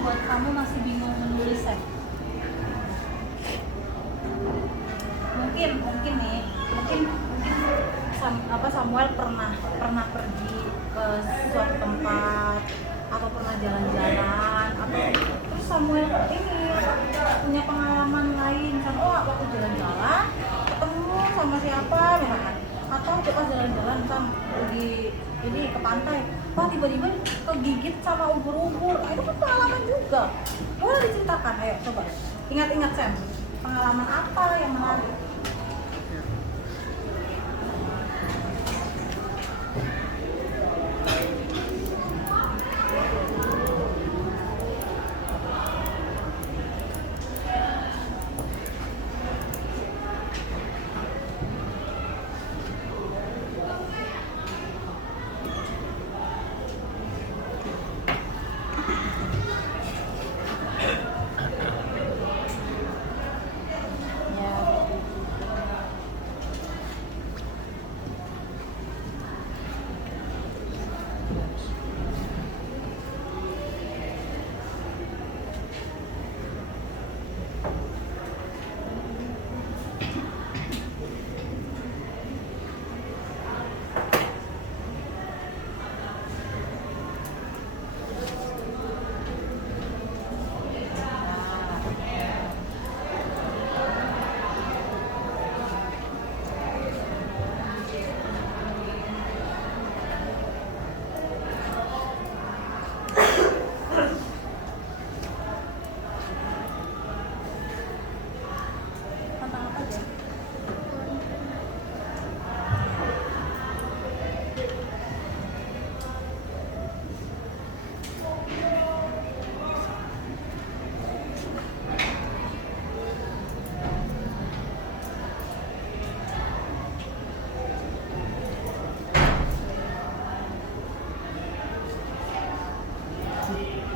membuat kamu masih bingung menulis, Sam? Mungkin nih, mungkin Samuel pernah pergi ke suatu tempat atau pernah jalan-jalan, atau terus Samuel ini punya pengalaman lain, waktu jalan-jalan ketemu sama siapa misalkan, atau pas jalan-jalan pergi ini ke pantai, tiba-tiba kegigit sama ubur-ubur. Itu kan pengalaman juga, boleh diceritakan. Ayo coba ingat-ingat, Sam, pengalaman apa yang menarik?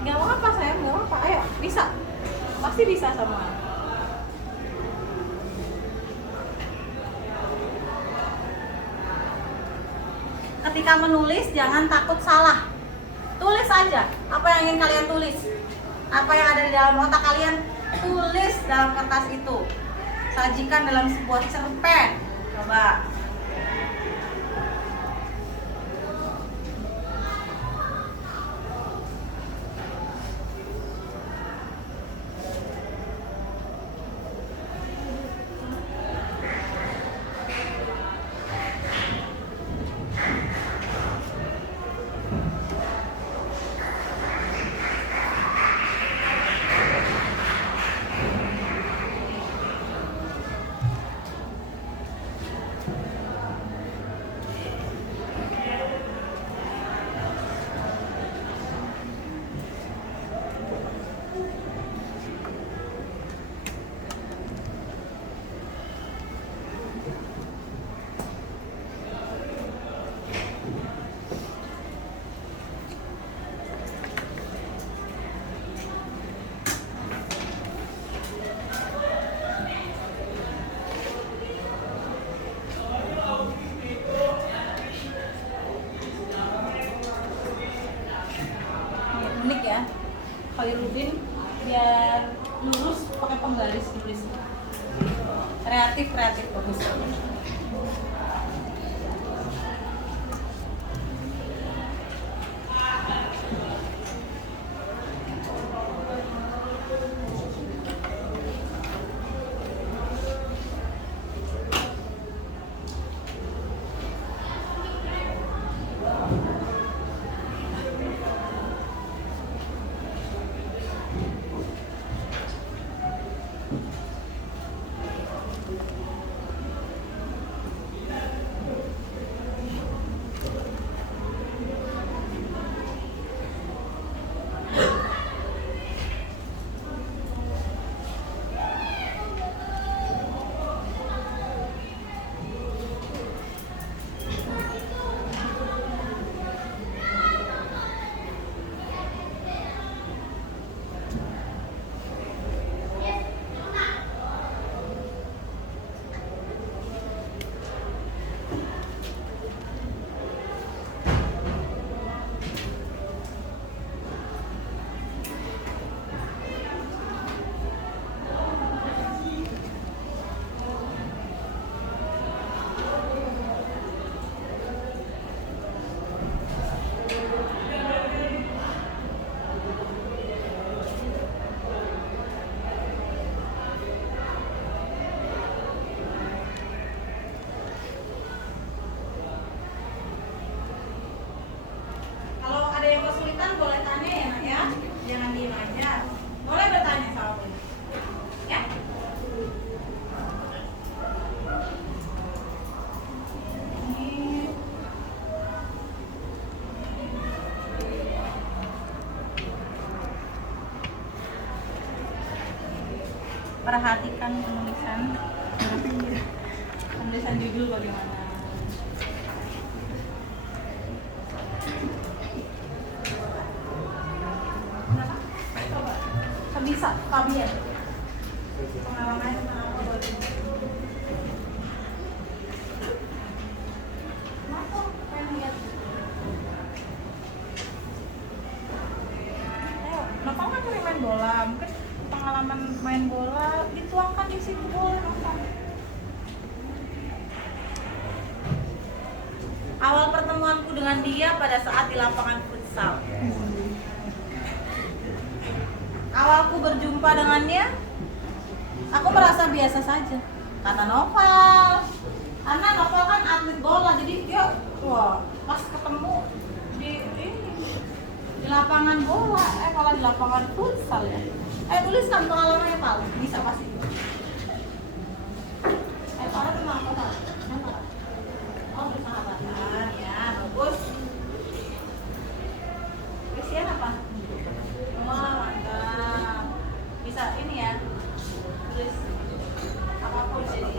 Gak apa-apa sayang, gak apa-apa. Ayo, bisa. Pasti bisa semua. Ketika menulis jangan takut salah. Tulis aja apa yang ingin kalian tulis. Apa yang ada di dalam otak kalian, tulis dalam kertas itu. Sajikan dalam sebuah cerpen. Coba. Unik ya, Khairuddin biar lurus pakai penggaris tulis. Kreatif bagus. perhatikan penulisan judul bagaimana. Bisa, Fabian. Pengalaman tentang apa buat ini? Kenapa? Pengen lihat. Ayo, Nopal kan sering main bola. Mungkin pengalaman main bola dituangkan di situ boleh Nopal. Awal pertemuanku dengan dia pada saat di lapangan futsal. Awalku berjumpa dengannya, aku merasa biasa saja, kata Noval. Karena Noval kan atlet bola, jadi dia pas ketemu di lapangan bola, kalau di lapangan futsal ya. Tuliskan pengalamannya Pal, bisa pasti. Pal tentang apa Pal? Oh, persahabatan, ya bagus. Kesian apa? Wah, mantap. Bisa ini ya, tulis apapun jadi.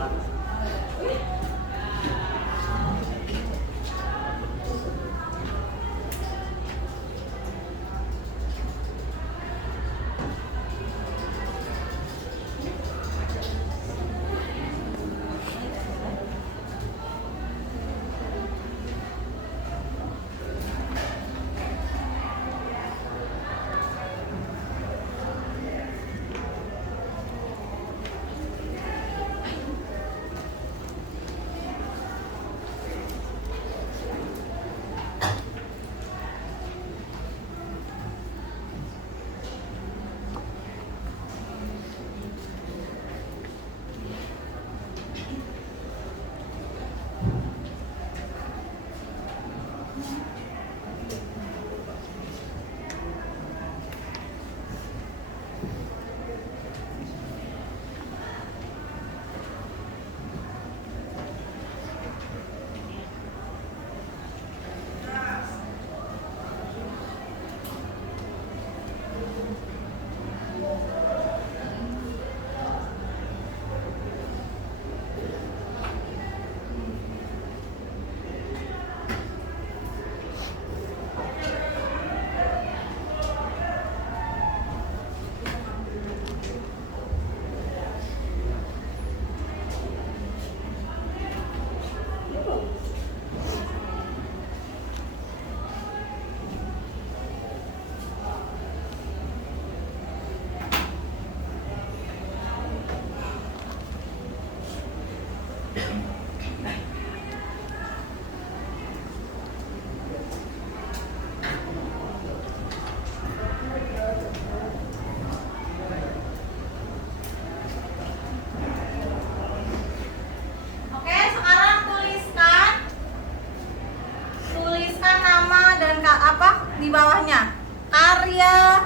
Di bawahnya karya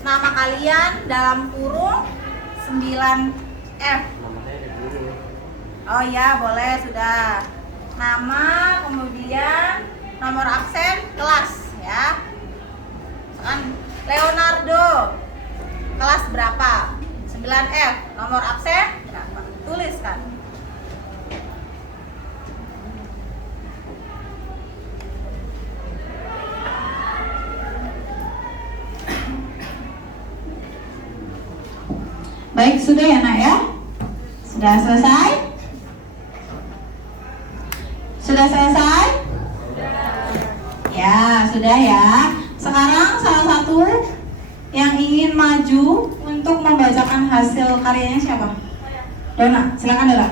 nama kalian dalam kurung 9F. Oh ya, boleh, sudah. Nama, kemudian nomor absen kelas ya. Misalkan Leonardo, kelas berapa? 9F, nomor absen berapa? Tuliskan. Baik, sudah ya nak ya? Sudah selesai? Sudah selesai? Ya, sudah ya. Sekarang salah satu yang ingin maju untuk membacakan hasil karyanya siapa? Dona, silakan Dona.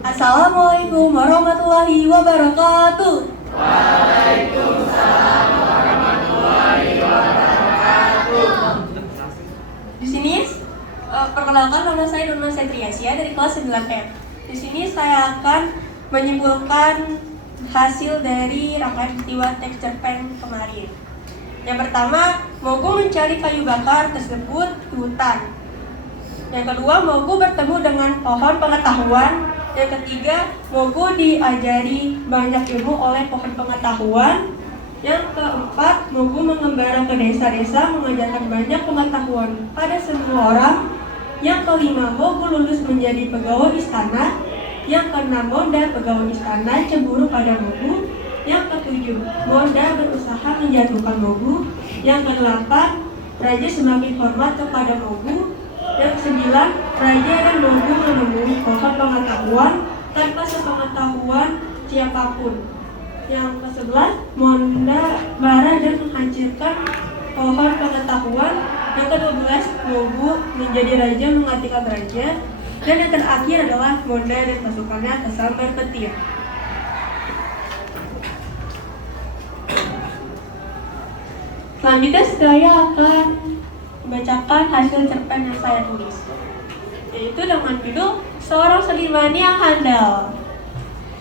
Assalamualaikum warahmatullahi wabarakatuh. Waalaikumsalam warahmatullahi wabarakatuh. Di sini perkenalkan, nama saya Dona Setriasia dari kelas 9F. Di sini saya akan menyimpulkan hasil dari rangkaian peristiwa teks cerpen kemarin. Yang pertama, mogok mencari kayu bakar tersebut di hutan. Yang kedua, Mogu bertemu dengan pohon pengetahuan. Yang ketiga, Mogu diajari banyak ilmu oleh pohon pengetahuan. Yang keempat, Mogu mengembara ke desa-desa mengajarkan banyak pengetahuan pada semua orang. Yang kelima, Mogu lulus menjadi pegawai istana. Yang keenam, Monda pegawai istana cemburu pada Mogu. Yang ketujuh, Monda berusaha menjatuhkan Mogu. Yang kedelapan, Raja semakin hormat kepada Mogu. Yang kesembilan, Raja dan Mogu menemui pohon pengetahuan tanpa sepengetahuan siapapun. Yang ke-11, Monda marah dan menghancurkan pohon pengetahuan. Yang ke-12, Mogu menjadi raja menggantikan raja. Dan yang terakhir adalah Monda dan pasukannya tersambar petir. Selanjutnya saya akan membacakan hasil cerpen yang saya tulis, yaitu dengan judul Seorang Seniman yang Handal.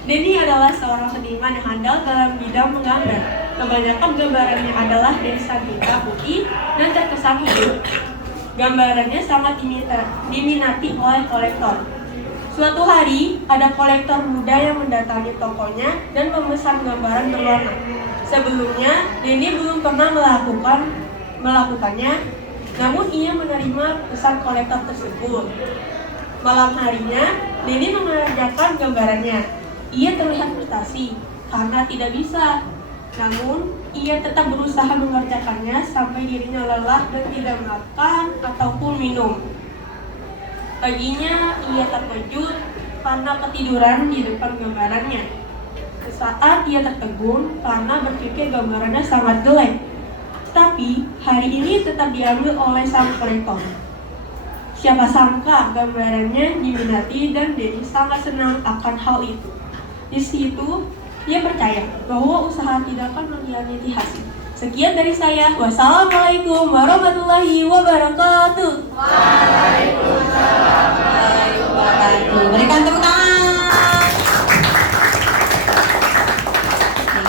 Denny adalah seorang seniman yang handal dalam bidang menggambar. Kebanyakan gambarannya adalah desa hitam putih dan terkesan hidup. Gambarannya sangat diminati oleh kolektor. Suatu hari, ada kolektor muda yang mendatangi tokonya dan memesan gambaran berwarna. Sebelumnya, Denny belum pernah melakukannya, namun ia menerima pesan kolektor tersebut. Malam harinya, Denny mengerjakan gambarannya. Ia terlihat frustasi karena tidak bisa. Namun, ia tetap berusaha mengerjakannya sampai dirinya lelah dan tidak makan ataupun minum. Paginya, ia terkejut karena ketiduran di depan gambarannya. Sesaat ia tertegun karena berpikir gambarannya sangat jelek. Tapi, hari ini tetap diambil oleh sang kolektor. Siapa sangka gambarannya diminati dan Denny sangat senang akan hal itu. Di situ, ia percaya bahwa usaha tidak akan mengkhianati hasil. Sekian dari saya. Wassalamualaikum warahmatullahi wabarakatuh. Waalaikumsalam warahmatullahi wabarakatuh. Berikan tepuk tangan.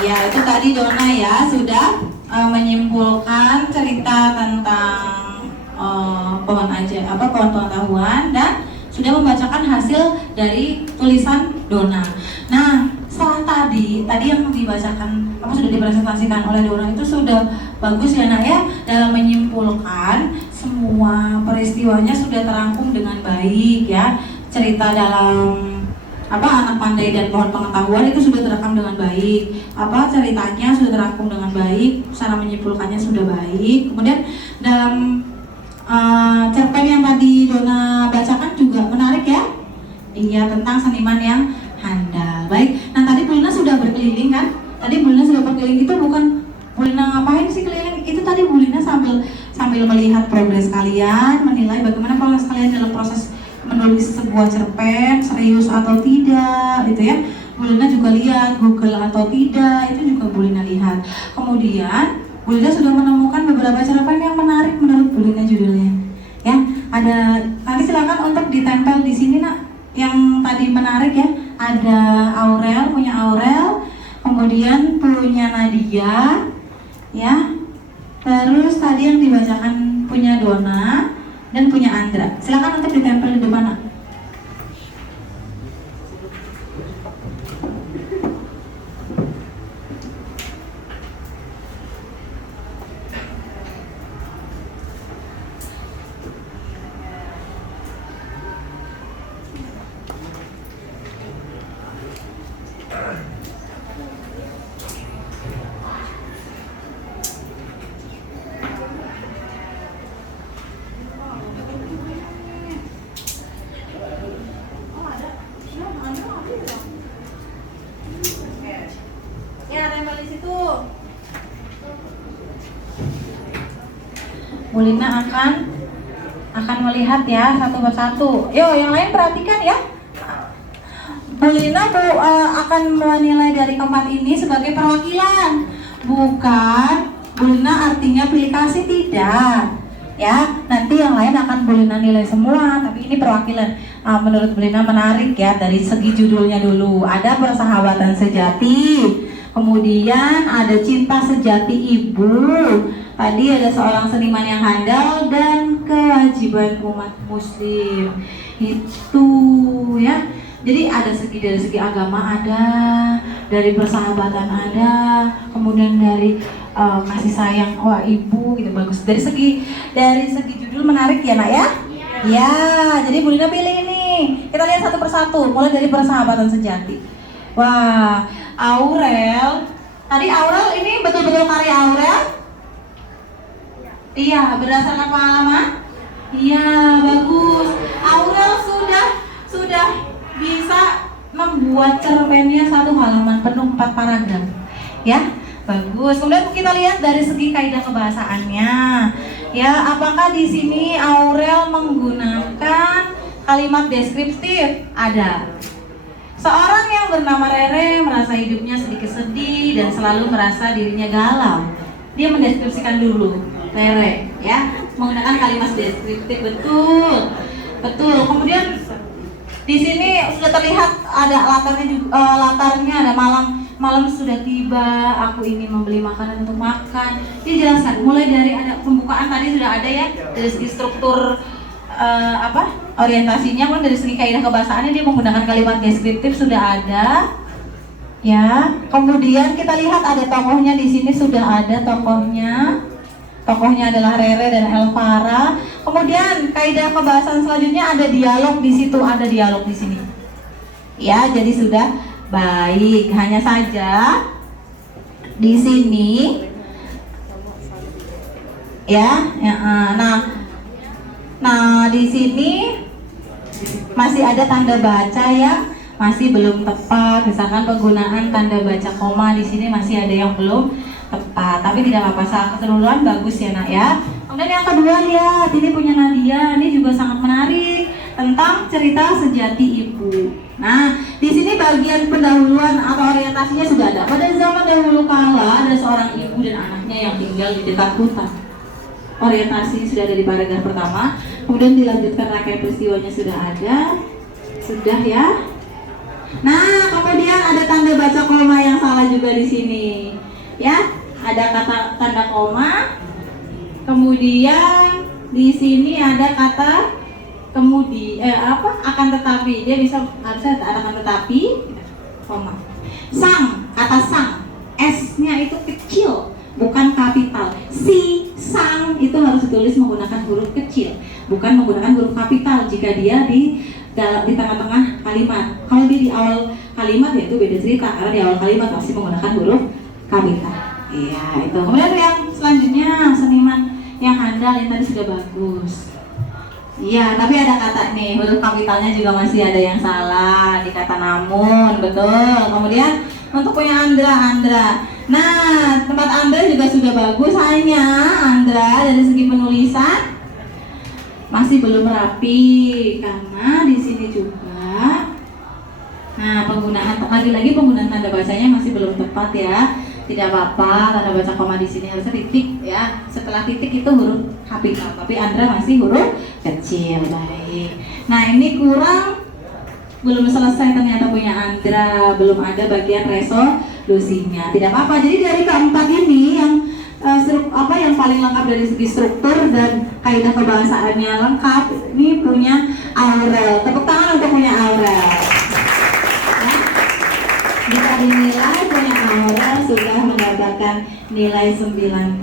Iya, itu tadi Dona ya sudah menyimpulkan cerita tentang pohon pengetahuan dan sudah membacakan hasil dari tulisan Dona. Nah, setelah tadi yang dibacakan sudah dipresentasikan oleh Dona itu sudah bagus ya Nak ya, dalam menyimpulkan semua peristiwanya sudah terangkum dengan baik ya. Cerita dalam anak pandai dan pohon pengetahuan itu sudah terekam dengan baik. Ceritanya sudah terangkum dengan baik, cara menyimpulkannya sudah baik. Kemudian dalam cerpen yang tadi Dona bacakan juga menarik ya. Iya, tentang seniman yang handal. Baik, nah tadi Bu Lina sudah berkeliling kan? Tadi Bu Lina sudah berkeliling itu bukan Bu Lina ngapain sih keliling? Itu tadi Bu Lina sambil melihat progres kalian, menilai bagaimana progres kalian dalam proses menulis sebuah cerpen, serius atau tidak, gitu ya. Bu Lina juga lihat Google atau tidak, itu juga Bu Lina lihat. Kemudian Bu Lina sudah menemukan beberapa cerpen yang menarik menurut Bu Lina judulnya. Ya, ada nanti silakan untuk ditempel di sini Nak. Yang tadi menarik ya, ada Aurel, punya Aurel, kemudian punya Nadia, ya. Terus tadi yang dibacakan punya Dona dan punya Andra. Silakan untuk ditempel di depan Nak. Bu Lina akan melihat ya satu persatu. Yo, yang lain perhatikan ya. Bu Lina akan menilai dari keempat ini sebagai perwakilan, bukan Bu Lina artinya pilih kasih, tidak. Ya, nanti yang lain akan Bu Lina nilai semua, tapi ini perwakilan. Menurut Bu Lina menarik ya dari segi judulnya dulu. Ada persahabatan sejati, kemudian ada cinta sejati ibu. Tadi ada seorang seniman yang handal dan kewajiban umat muslim. Itu ya. Jadi ada dari segi agama ada, dari persahabatan ada, kemudian dari kasih sayang ibu gitu bagus. Dari segi judul menarik ya nak ya? Ya, jadi Bu Lina pilih ini. Kita lihat satu persatu, mulai dari persahabatan sejati. Wah, Aurel. Tadi Aurel ini betul-betul karya Aurel? Iya, berdasarkan pengalaman? Iya, bagus. Aurel sudah bisa membuat cerpennya 1 halaman penuh 4 paragraf. Ya, bagus. Kemudian kita lihat dari segi kaidah kebahasaannya. Ya, apakah di sini Aurel menggunakan kalimat deskriptif? Ada. Seorang yang bernama Rere merasa hidupnya sedikit sedih dan selalu merasa dirinya galau. Dia mendeskripsikan dulu Rere, ya, menggunakan kalimat deskriptif. Betul. Kemudian di sini sudah terlihat ada latarnya ada malam sudah tiba, aku ingin membeli makanan untuk makan. Dijelaskan mulai dari ada pembukaan tadi sudah ada ya, dari segi struktur orientasinya, dari segi kaidah kebahasaannya dia menggunakan kalimat deskriptif sudah ada. Ya, kemudian kita lihat ada tokohnya di sini sudah ada tokohnya. Tokohnya adalah Rere dan Elvara. Kemudian kaidah kebahasaan selanjutnya ada dialog di situ, ada dialog di sini. Ya, jadi sudah baik. Hanya saja di sini nah di sini masih ada tanda baca ya, masih belum tepat. Misalkan penggunaan tanda baca koma di sini masih ada yang belum tepat, tapi tidak apa-apa, secara keseluruhan bagus ya nak ya. Kemudian yang kedua lihat, ini punya Nadia, ini juga sangat menarik tentang cerita sejati ibu. Nah, di sini bagian pendahuluan atau orientasinya sudah ada. Pada zaman dahulu kala ada seorang ibu dan anaknya yang tinggal di dekat hutan. Orientasi sudah ada di paragraf pertama, kemudian dilanjutkan rangkaian peristiwanya sudah ada, sudah ya. Nah, kemudian ada tanda baca koma yang salah juga di sini, ya. Ada kata tanda koma, kemudian di sini ada kata akan tetapi, dia harusnya ada akan tetapi, koma. Sang, kata sang, S-nya itu kecil, bukan kapital. Si, sang itu harus ditulis menggunakan huruf kecil, bukan menggunakan huruf kapital jika dia di tengah-tengah kalimat. Kalau dia di awal kalimat ya itu beda cerita, karena di awal kalimat masih menggunakan huruf kapital. Iya, itu. Kemudian yang selanjutnya seniman yang handal yang tadi sudah bagus. Iya, tapi ada kata nih, huruf kapitalnya juga masih ada yang salah di kata namun, betul. Kemudian untuk punya Andra. Nah, tempat Andra juga sudah bagus, hanya Andra dari segi penulisan masih belum rapi karena di sini juga. Nah, lagi-lagi penggunaan tanda bacanya masih belum tepat ya. Tidak apa-apa, tanda baca koma di sini harusnya titik ya. Setelah titik itu huruf kapital, tapi Andra masih huruf kecil. Baik. Nah, ini belum selesai ternyata punya Andra, belum ada bagian resolusinya. Tidak apa-apa. Jadi dari keempat ini yang yang paling lengkap dari segi struktur dan kaidah kebahasaannya lengkap, ini punya Aurel. Tepuk tangan untuk punya Aurel. Bisa dinilai punya Aurel sudah mendapatkan nilai 90.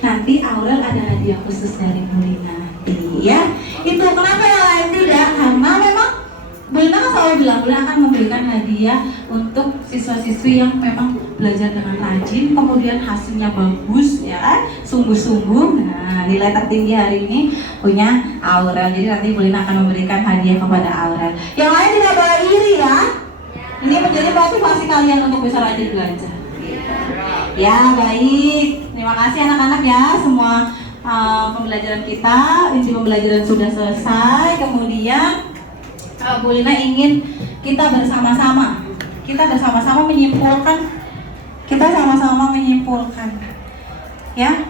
Nanti Aurel ada hadiah khusus dari Bu Lina nanti ya. Itu kenapa yang lain tidak? Karena memang Bu Lina kan selalu bilang Bu Lina akan memberikan hadiah untuk siswa-siswi yang memang belajar dengan rajin, kemudian hasilnya bagus ya, sungguh-sungguh. Nah, nilai tertinggi hari ini punya Aurel. Jadi nanti Bu Lina akan memberikan hadiah kepada Aurel. Yang lain tidak boleh iri ya. Ini menjadi motivasi kalian untuk bisa rajin belajar. Ya, baik. Terima kasih anak-anak ya. Semua pembelajaran kita, inti pembelajaran sudah selesai. Kemudian Bu Lina ingin kita bersama-sama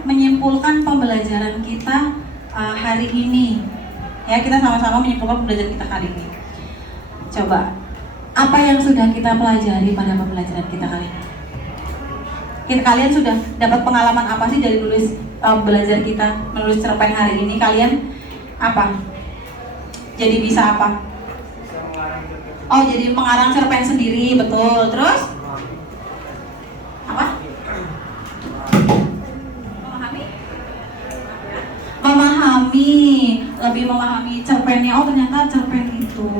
menyimpulkan pembelajaran kita hari ini. Ya, kita sama-sama menyimpulkan pembelajaran kita hari ini. Coba, apa yang sudah kita pelajari pada pembelajaran kita kali ini? Kalian sudah dapat pengalaman apa sih dari belajar kita menulis cerpen hari ini? Kalian apa? Jadi bisa apa? Oh, jadi mengarang cerpen sendiri, betul. Terus? Apa? Lebih memahami cerpennya. Oh, ternyata cerpen itu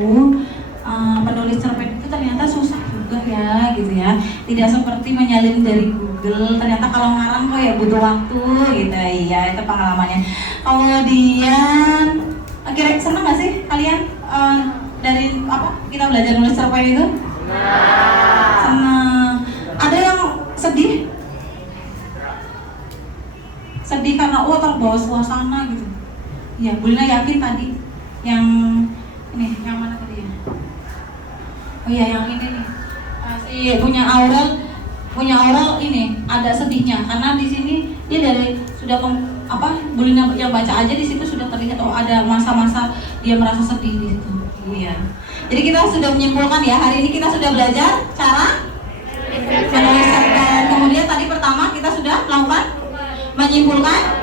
penulis cerpen itu ternyata susah juga ya, gitu ya. Tidak seperti menyalin dari Google. Ternyata kalau ngarang kok ya butuh waktu, gitu. Iya, itu pengalamannya. Kemudian, kira seneng nggak sih kalian dari apa kita belajar nulis cerpen itu? Seneng. Ada yang sedih? Sedih karena terbawa suasana gitu. Ya, Bulina yakin tadi yang ini, yang mana tadi ya? Oh iya, yang ini nih. Si punya Aurel ini ada sedihnya karena di sini dia dari sudah Bulina yang baca aja di situ sudah terlihat ada masa-masa dia merasa sedih di situ. Iya. Jadi kita sudah menyimpulkan ya, hari ini kita sudah belajar cara menulis cerpen. Kemudian tadi pertama kita sudah melakukan menyimpulkan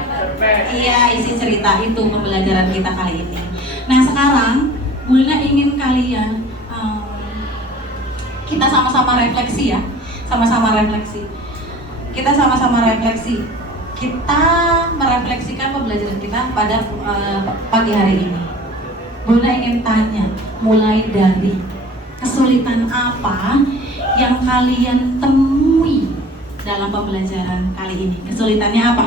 isi cerita itu pembelajaran kita kali ini. Nah, sekarang Bulina ingin kalian kita sama-sama refleksi ya, kita sama-sama refleksi. Kita merefleksikan pembelajaran kita pada pagi hari ini. Bulina ingin tanya, mulai dari kesulitan apa yang kalian temui dalam pembelajaran kali ini? Kesulitannya apa?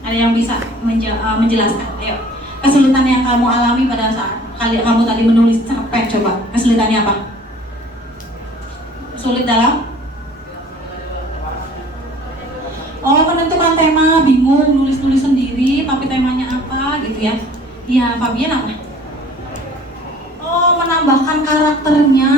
Ada yang bisa menjelaskan? Ayo, kesulitan yang kamu alami pada saat kamu tadi menulis cerpen, coba. Kesulitannya apa? Sulit dalam? Oh, menentukan tema, bingung, nulis-nulis sendiri, tapi temanya apa gitu ya? Iya, Fabian apa? Oh, menambahkan karakternya.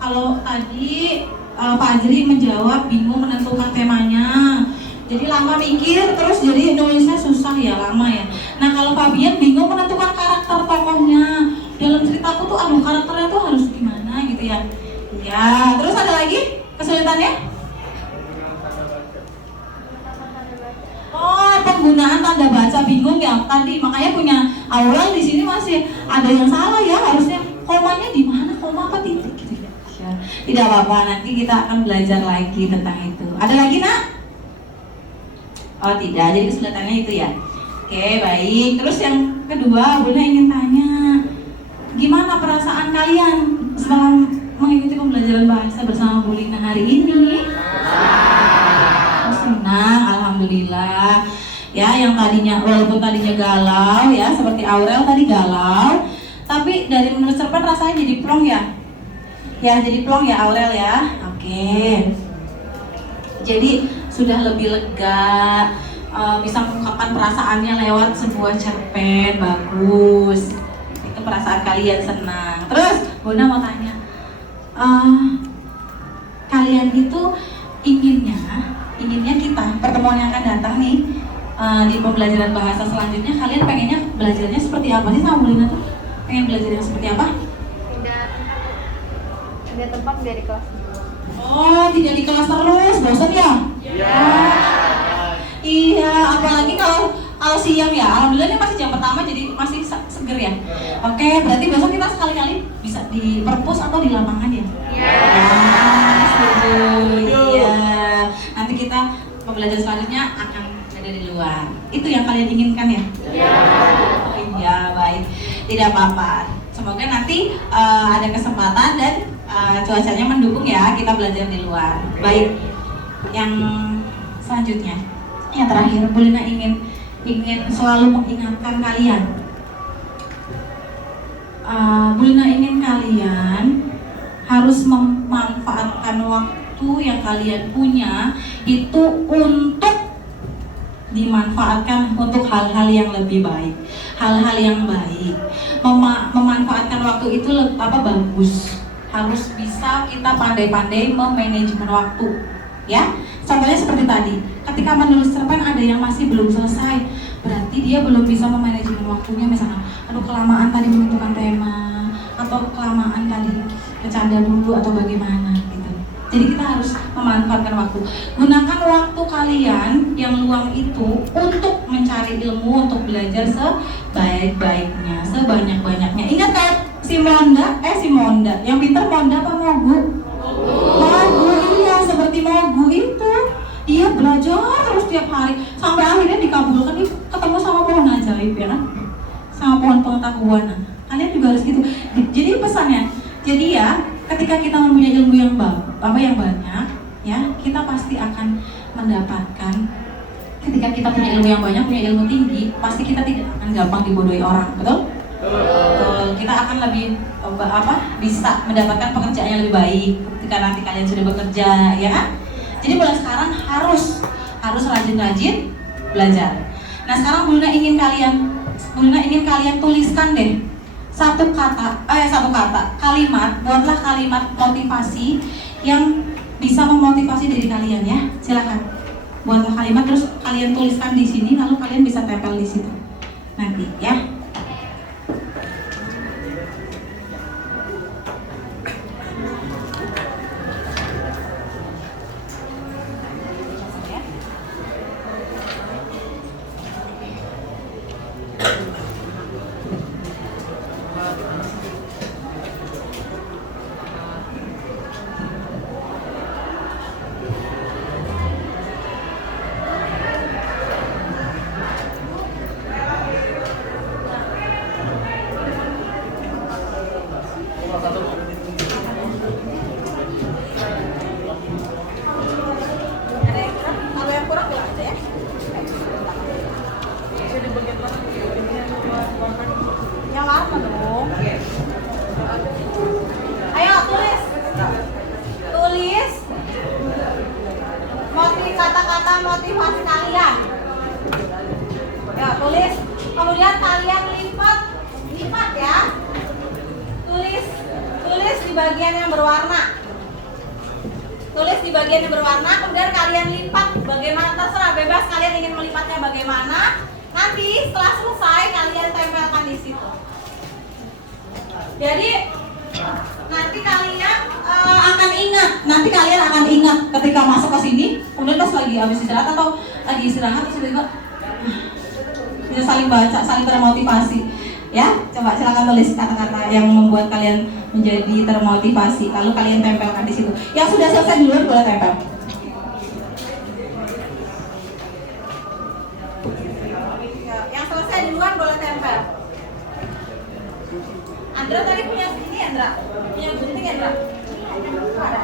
Kalau tadi Pak Ajri menjawab bingung menentukan temanya. Jadi lama mikir, terus jadi nulisnya susah ya, lama ya. Nah, kalau Fabian bingung menentukan karakter tokohnya. Dalam ceritaku tuh, karakternya tuh harus gimana gitu ya. Ya, terus ada lagi kesulitannya? Oh, penggunaan tanda baca bingung ya tadi. Makanya punya Aurel di sini masih ada yang salah ya, harusnya komanya di mana? Koma apa titik gitu ya. Tidak apa-apa, nanti kita akan belajar lagi tentang itu. Ada lagi, Nak? Oh tidak, jadi kesulitannya itu ya. Oke, baik. Terus yang kedua, Bunda ingin tanya, gimana perasaan kalian setelah mengikuti pembelajaran bahasa bersama Bulina hari ini? Oh, senang, alhamdulillah. Ya, yang tadinya walaupun tadinya galau ya, seperti Aurel tadi galau, tapi dari menulis cerpen rasanya jadi plong ya. Ya, jadi plong ya Aurel ya. Oke. Jadi sudah lebih lega, bisa mengungkapkan perasaannya lewat sebuah cerpen, bagus. Itu perasaan kalian senang. Terus Bunda mau tanya, kalian itu inginnya kita pertemuan yang akan datang nih di pembelajaran bahasa selanjutnya, kalian pengennya belajarnya seperti apa sih sama Bulina tuh? Pengen belajarnya seperti apa? Tidak tempat dari kelas. Oh, tidak di kelas terus, bosan ya? Iya. Iya, apalagi kalau siang ya. Alhamdulillah ini masih jam pertama jadi masih seger ya. Oke, berarti besok kita sekali-kali bisa di perpus atau di lapangan ya? Iya. Setuju. Iya. Nanti kita pembelajaran selanjutnya akan ada di luar. Itu yang kalian inginkan ya? Iya. Oh iya, baik. Tidak apa-apa. Semoga nanti ada kesempatan dan cuacanya mendukung ya, kita belajar di luar. Baik, yang selanjutnya, yang terakhir, Bulina ingin selalu mengingatkan kalian. Bulina ingin kalian harus memanfaatkan waktu yang kalian punya itu untuk dimanfaatkan untuk hal-hal yang lebih baik, hal-hal yang baik. Memanfaatkan waktu itu bagus. Harus bisa kita pandai-pandai memanajemen waktu, ya. Contohnya seperti tadi, ketika menulis cerpen ada yang masih belum selesai, berarti dia belum bisa memanajemen waktunya. Misalnya, kelamaan tadi menentukan tema, atau kelamaan tadi bercanda dulu atau bagaimana gitu. Jadi kita harus memanfaatkan waktu. Gunakan waktu kalian yang luang itu untuk mencari ilmu, untuk belajar sebaik-baiknya, sebanyak-banyaknya. Ingat kan si Monda, yang pintar Monda apa Mogu? Mogu, iya, seperti Mogu itu. Dia belajar terus tiap hari sampai akhirnya dikabulkan, dia ketemu sama pohon ajaib ya kan? Sama pohon pengetahuan. Kalian juga harus gitu. Jadi pesannya, jadi ya ketika kita mempunyai ilmu yang banyak, ya kita pasti akan mendapatkan. Ketika kita punya ilmu yang banyak, punya ilmu tinggi, pasti kita tidak akan gampang dibodohi orang, betul? Kita akan lebih bisa mendapatkan pekerjaan yang lebih baik ketika nanti kalian sudah bekerja, ya kan? Jadi mulai sekarang harus rajin-rajin belajar. Nah sekarang Bulna ingin kalian tuliskan deh satu kata, kalimat, buatlah kalimat motivasi yang bisa memotivasi diri kalian ya. Silakan. Buatlah kalimat terus kalian tuliskan di sini, lalu kalian bisa tempel di situ. Nanti ya. Kata-kata motivasi kalian. Ya, tulis. Kemudian kalian lipat ya. Tulis di bagian yang berwarna. Tulis di bagian yang berwarna, kemudian kalian lipat bagaimana, terserah, bebas kalian ingin melipatnya bagaimana. Nanti setelah selesai kalian tempelkan di situ. Jadi nanti kalian akan ingat ketika masuk ke sini, kemudian pas lagi habis istirahat atau lagi istirahat terus tiba-tiba bisa saling baca, saling termotivasi. Ya, coba silakan tulis kata-kata yang membuat kalian menjadi termotivasi, lalu kalian tempelkan di situ. Yang sudah selesai duluan boleh tempel. Yang selesai duluan boleh tempel. Andra tadi punya ini, Andra punya gunting, Andra. Ada.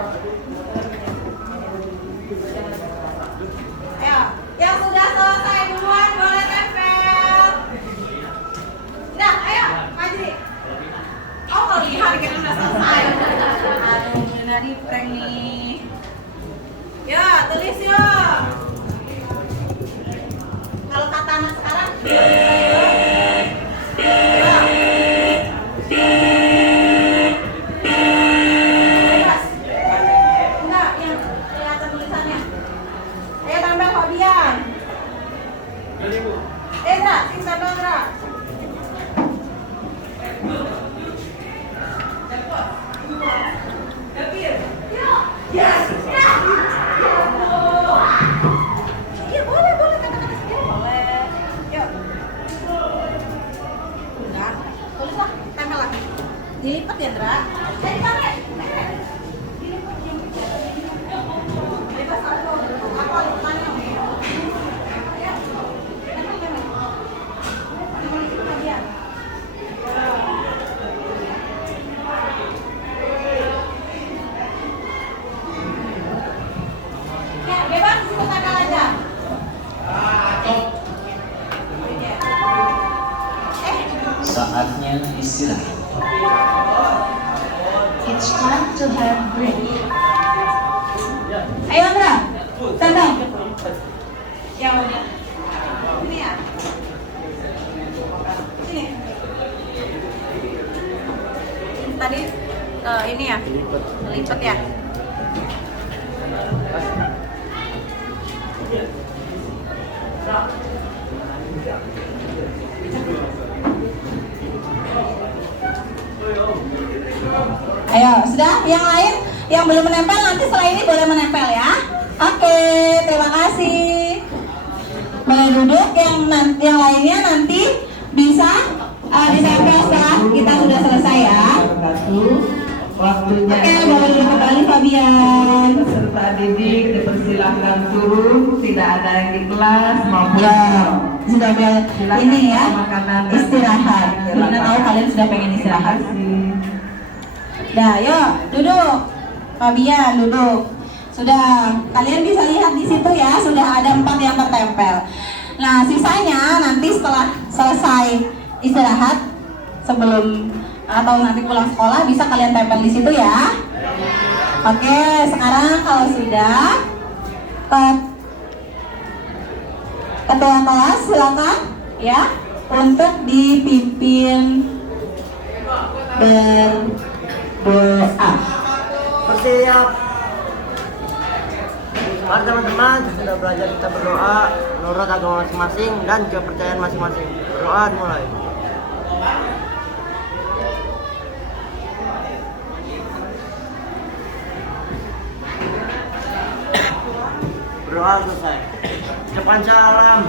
Ayo, yang sudah selesai duluan boleh tempel. Udah, ayo, maju. Oh, kalau lihat kita udah selesai. Aduh, benar di prank nih. Ya, tulis yuk. Kalau kata anak sekarang, bebas. Enggak, yang kelihatan tulisannya. Ayo tambah Fabian. Indra, sing tambah Indra. Yes. Iya boleh kata-kata sendiri boleh. Yuk. Udah, tulislah, tempel lagi. Dilipat ya, Indra. Jadi pakai. Bebas aku. Apa lipatannya? Ya. Tempel. Tempel di situ bagian. Ya, bebas di situ tempel aja. Saatnya istirahat. It's time to have break. Ayo Andra, tempel. Ya udah. Ini ya. Sini. Tadi ini ya. Lipat ya. Ayo, sudah? Yang lain yang belum menempel nanti setelah ini Oke, terima kasih. Boleh duduk, yang lainnya nanti bisa ditempel setelah kita sudah selesai ya. Waktunya. Oke, boleh duduk kembali Fabian. Peserta didik dipersilahkan turun, tidak ada yang di kelas maupun Ya, sudah ini ya, istirahat. Silakan. Karena tahu kalian sudah pengen istirahat. Terima kasih. Nah, yuk duduk. Fabian duduk. Sudah, kalian bisa lihat di situ ya, sudah ada 4 yang tertempel. Nah, sisanya nanti setelah selesai istirahat sebelum atau nanti pulang sekolah bisa kalian tempel di situ ya. Oke, sekarang kalau sudah ketua kelas silakan ya untuk dipimpin berdoa. Bersiap. Mari teman-teman, sudah belajar kita berdoa menurut agama masing-masing dan kepercayaan masing-masing. Berdoa dimulai. Berdoa selesai. Ucapan salam.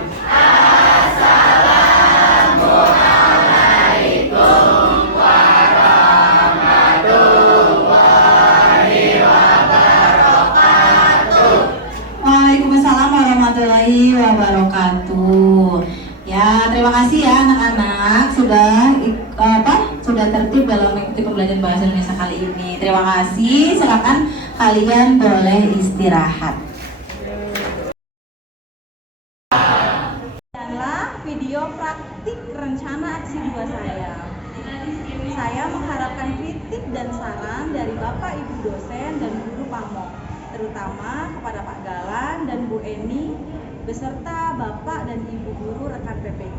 Waalaikumsalam warahmatullahi wabarakatuh. Ya, terima kasih ya anak-anak sudah tertib dalam mengikuti pembelajaran bahasa Indonesia kali ini. Terima kasih. Silakan kalian boleh istirahat. Adalah video praktik rencana aksi 2 saya. Saya mengharapkan kritik dan saran dari Bapak Ibu dosen dan guru Pamong, terutama kepada Pak Galan dan Bu Eni beserta Bapak dan Ibu guru rekan PPG,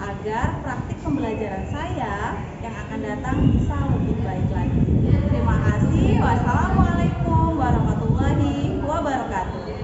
agar praktik pembelajaran saya yang akan datang bisa lebih baik lagi. Terima kasih. Wassalamualaikum warahmatullahi wabarakatuh.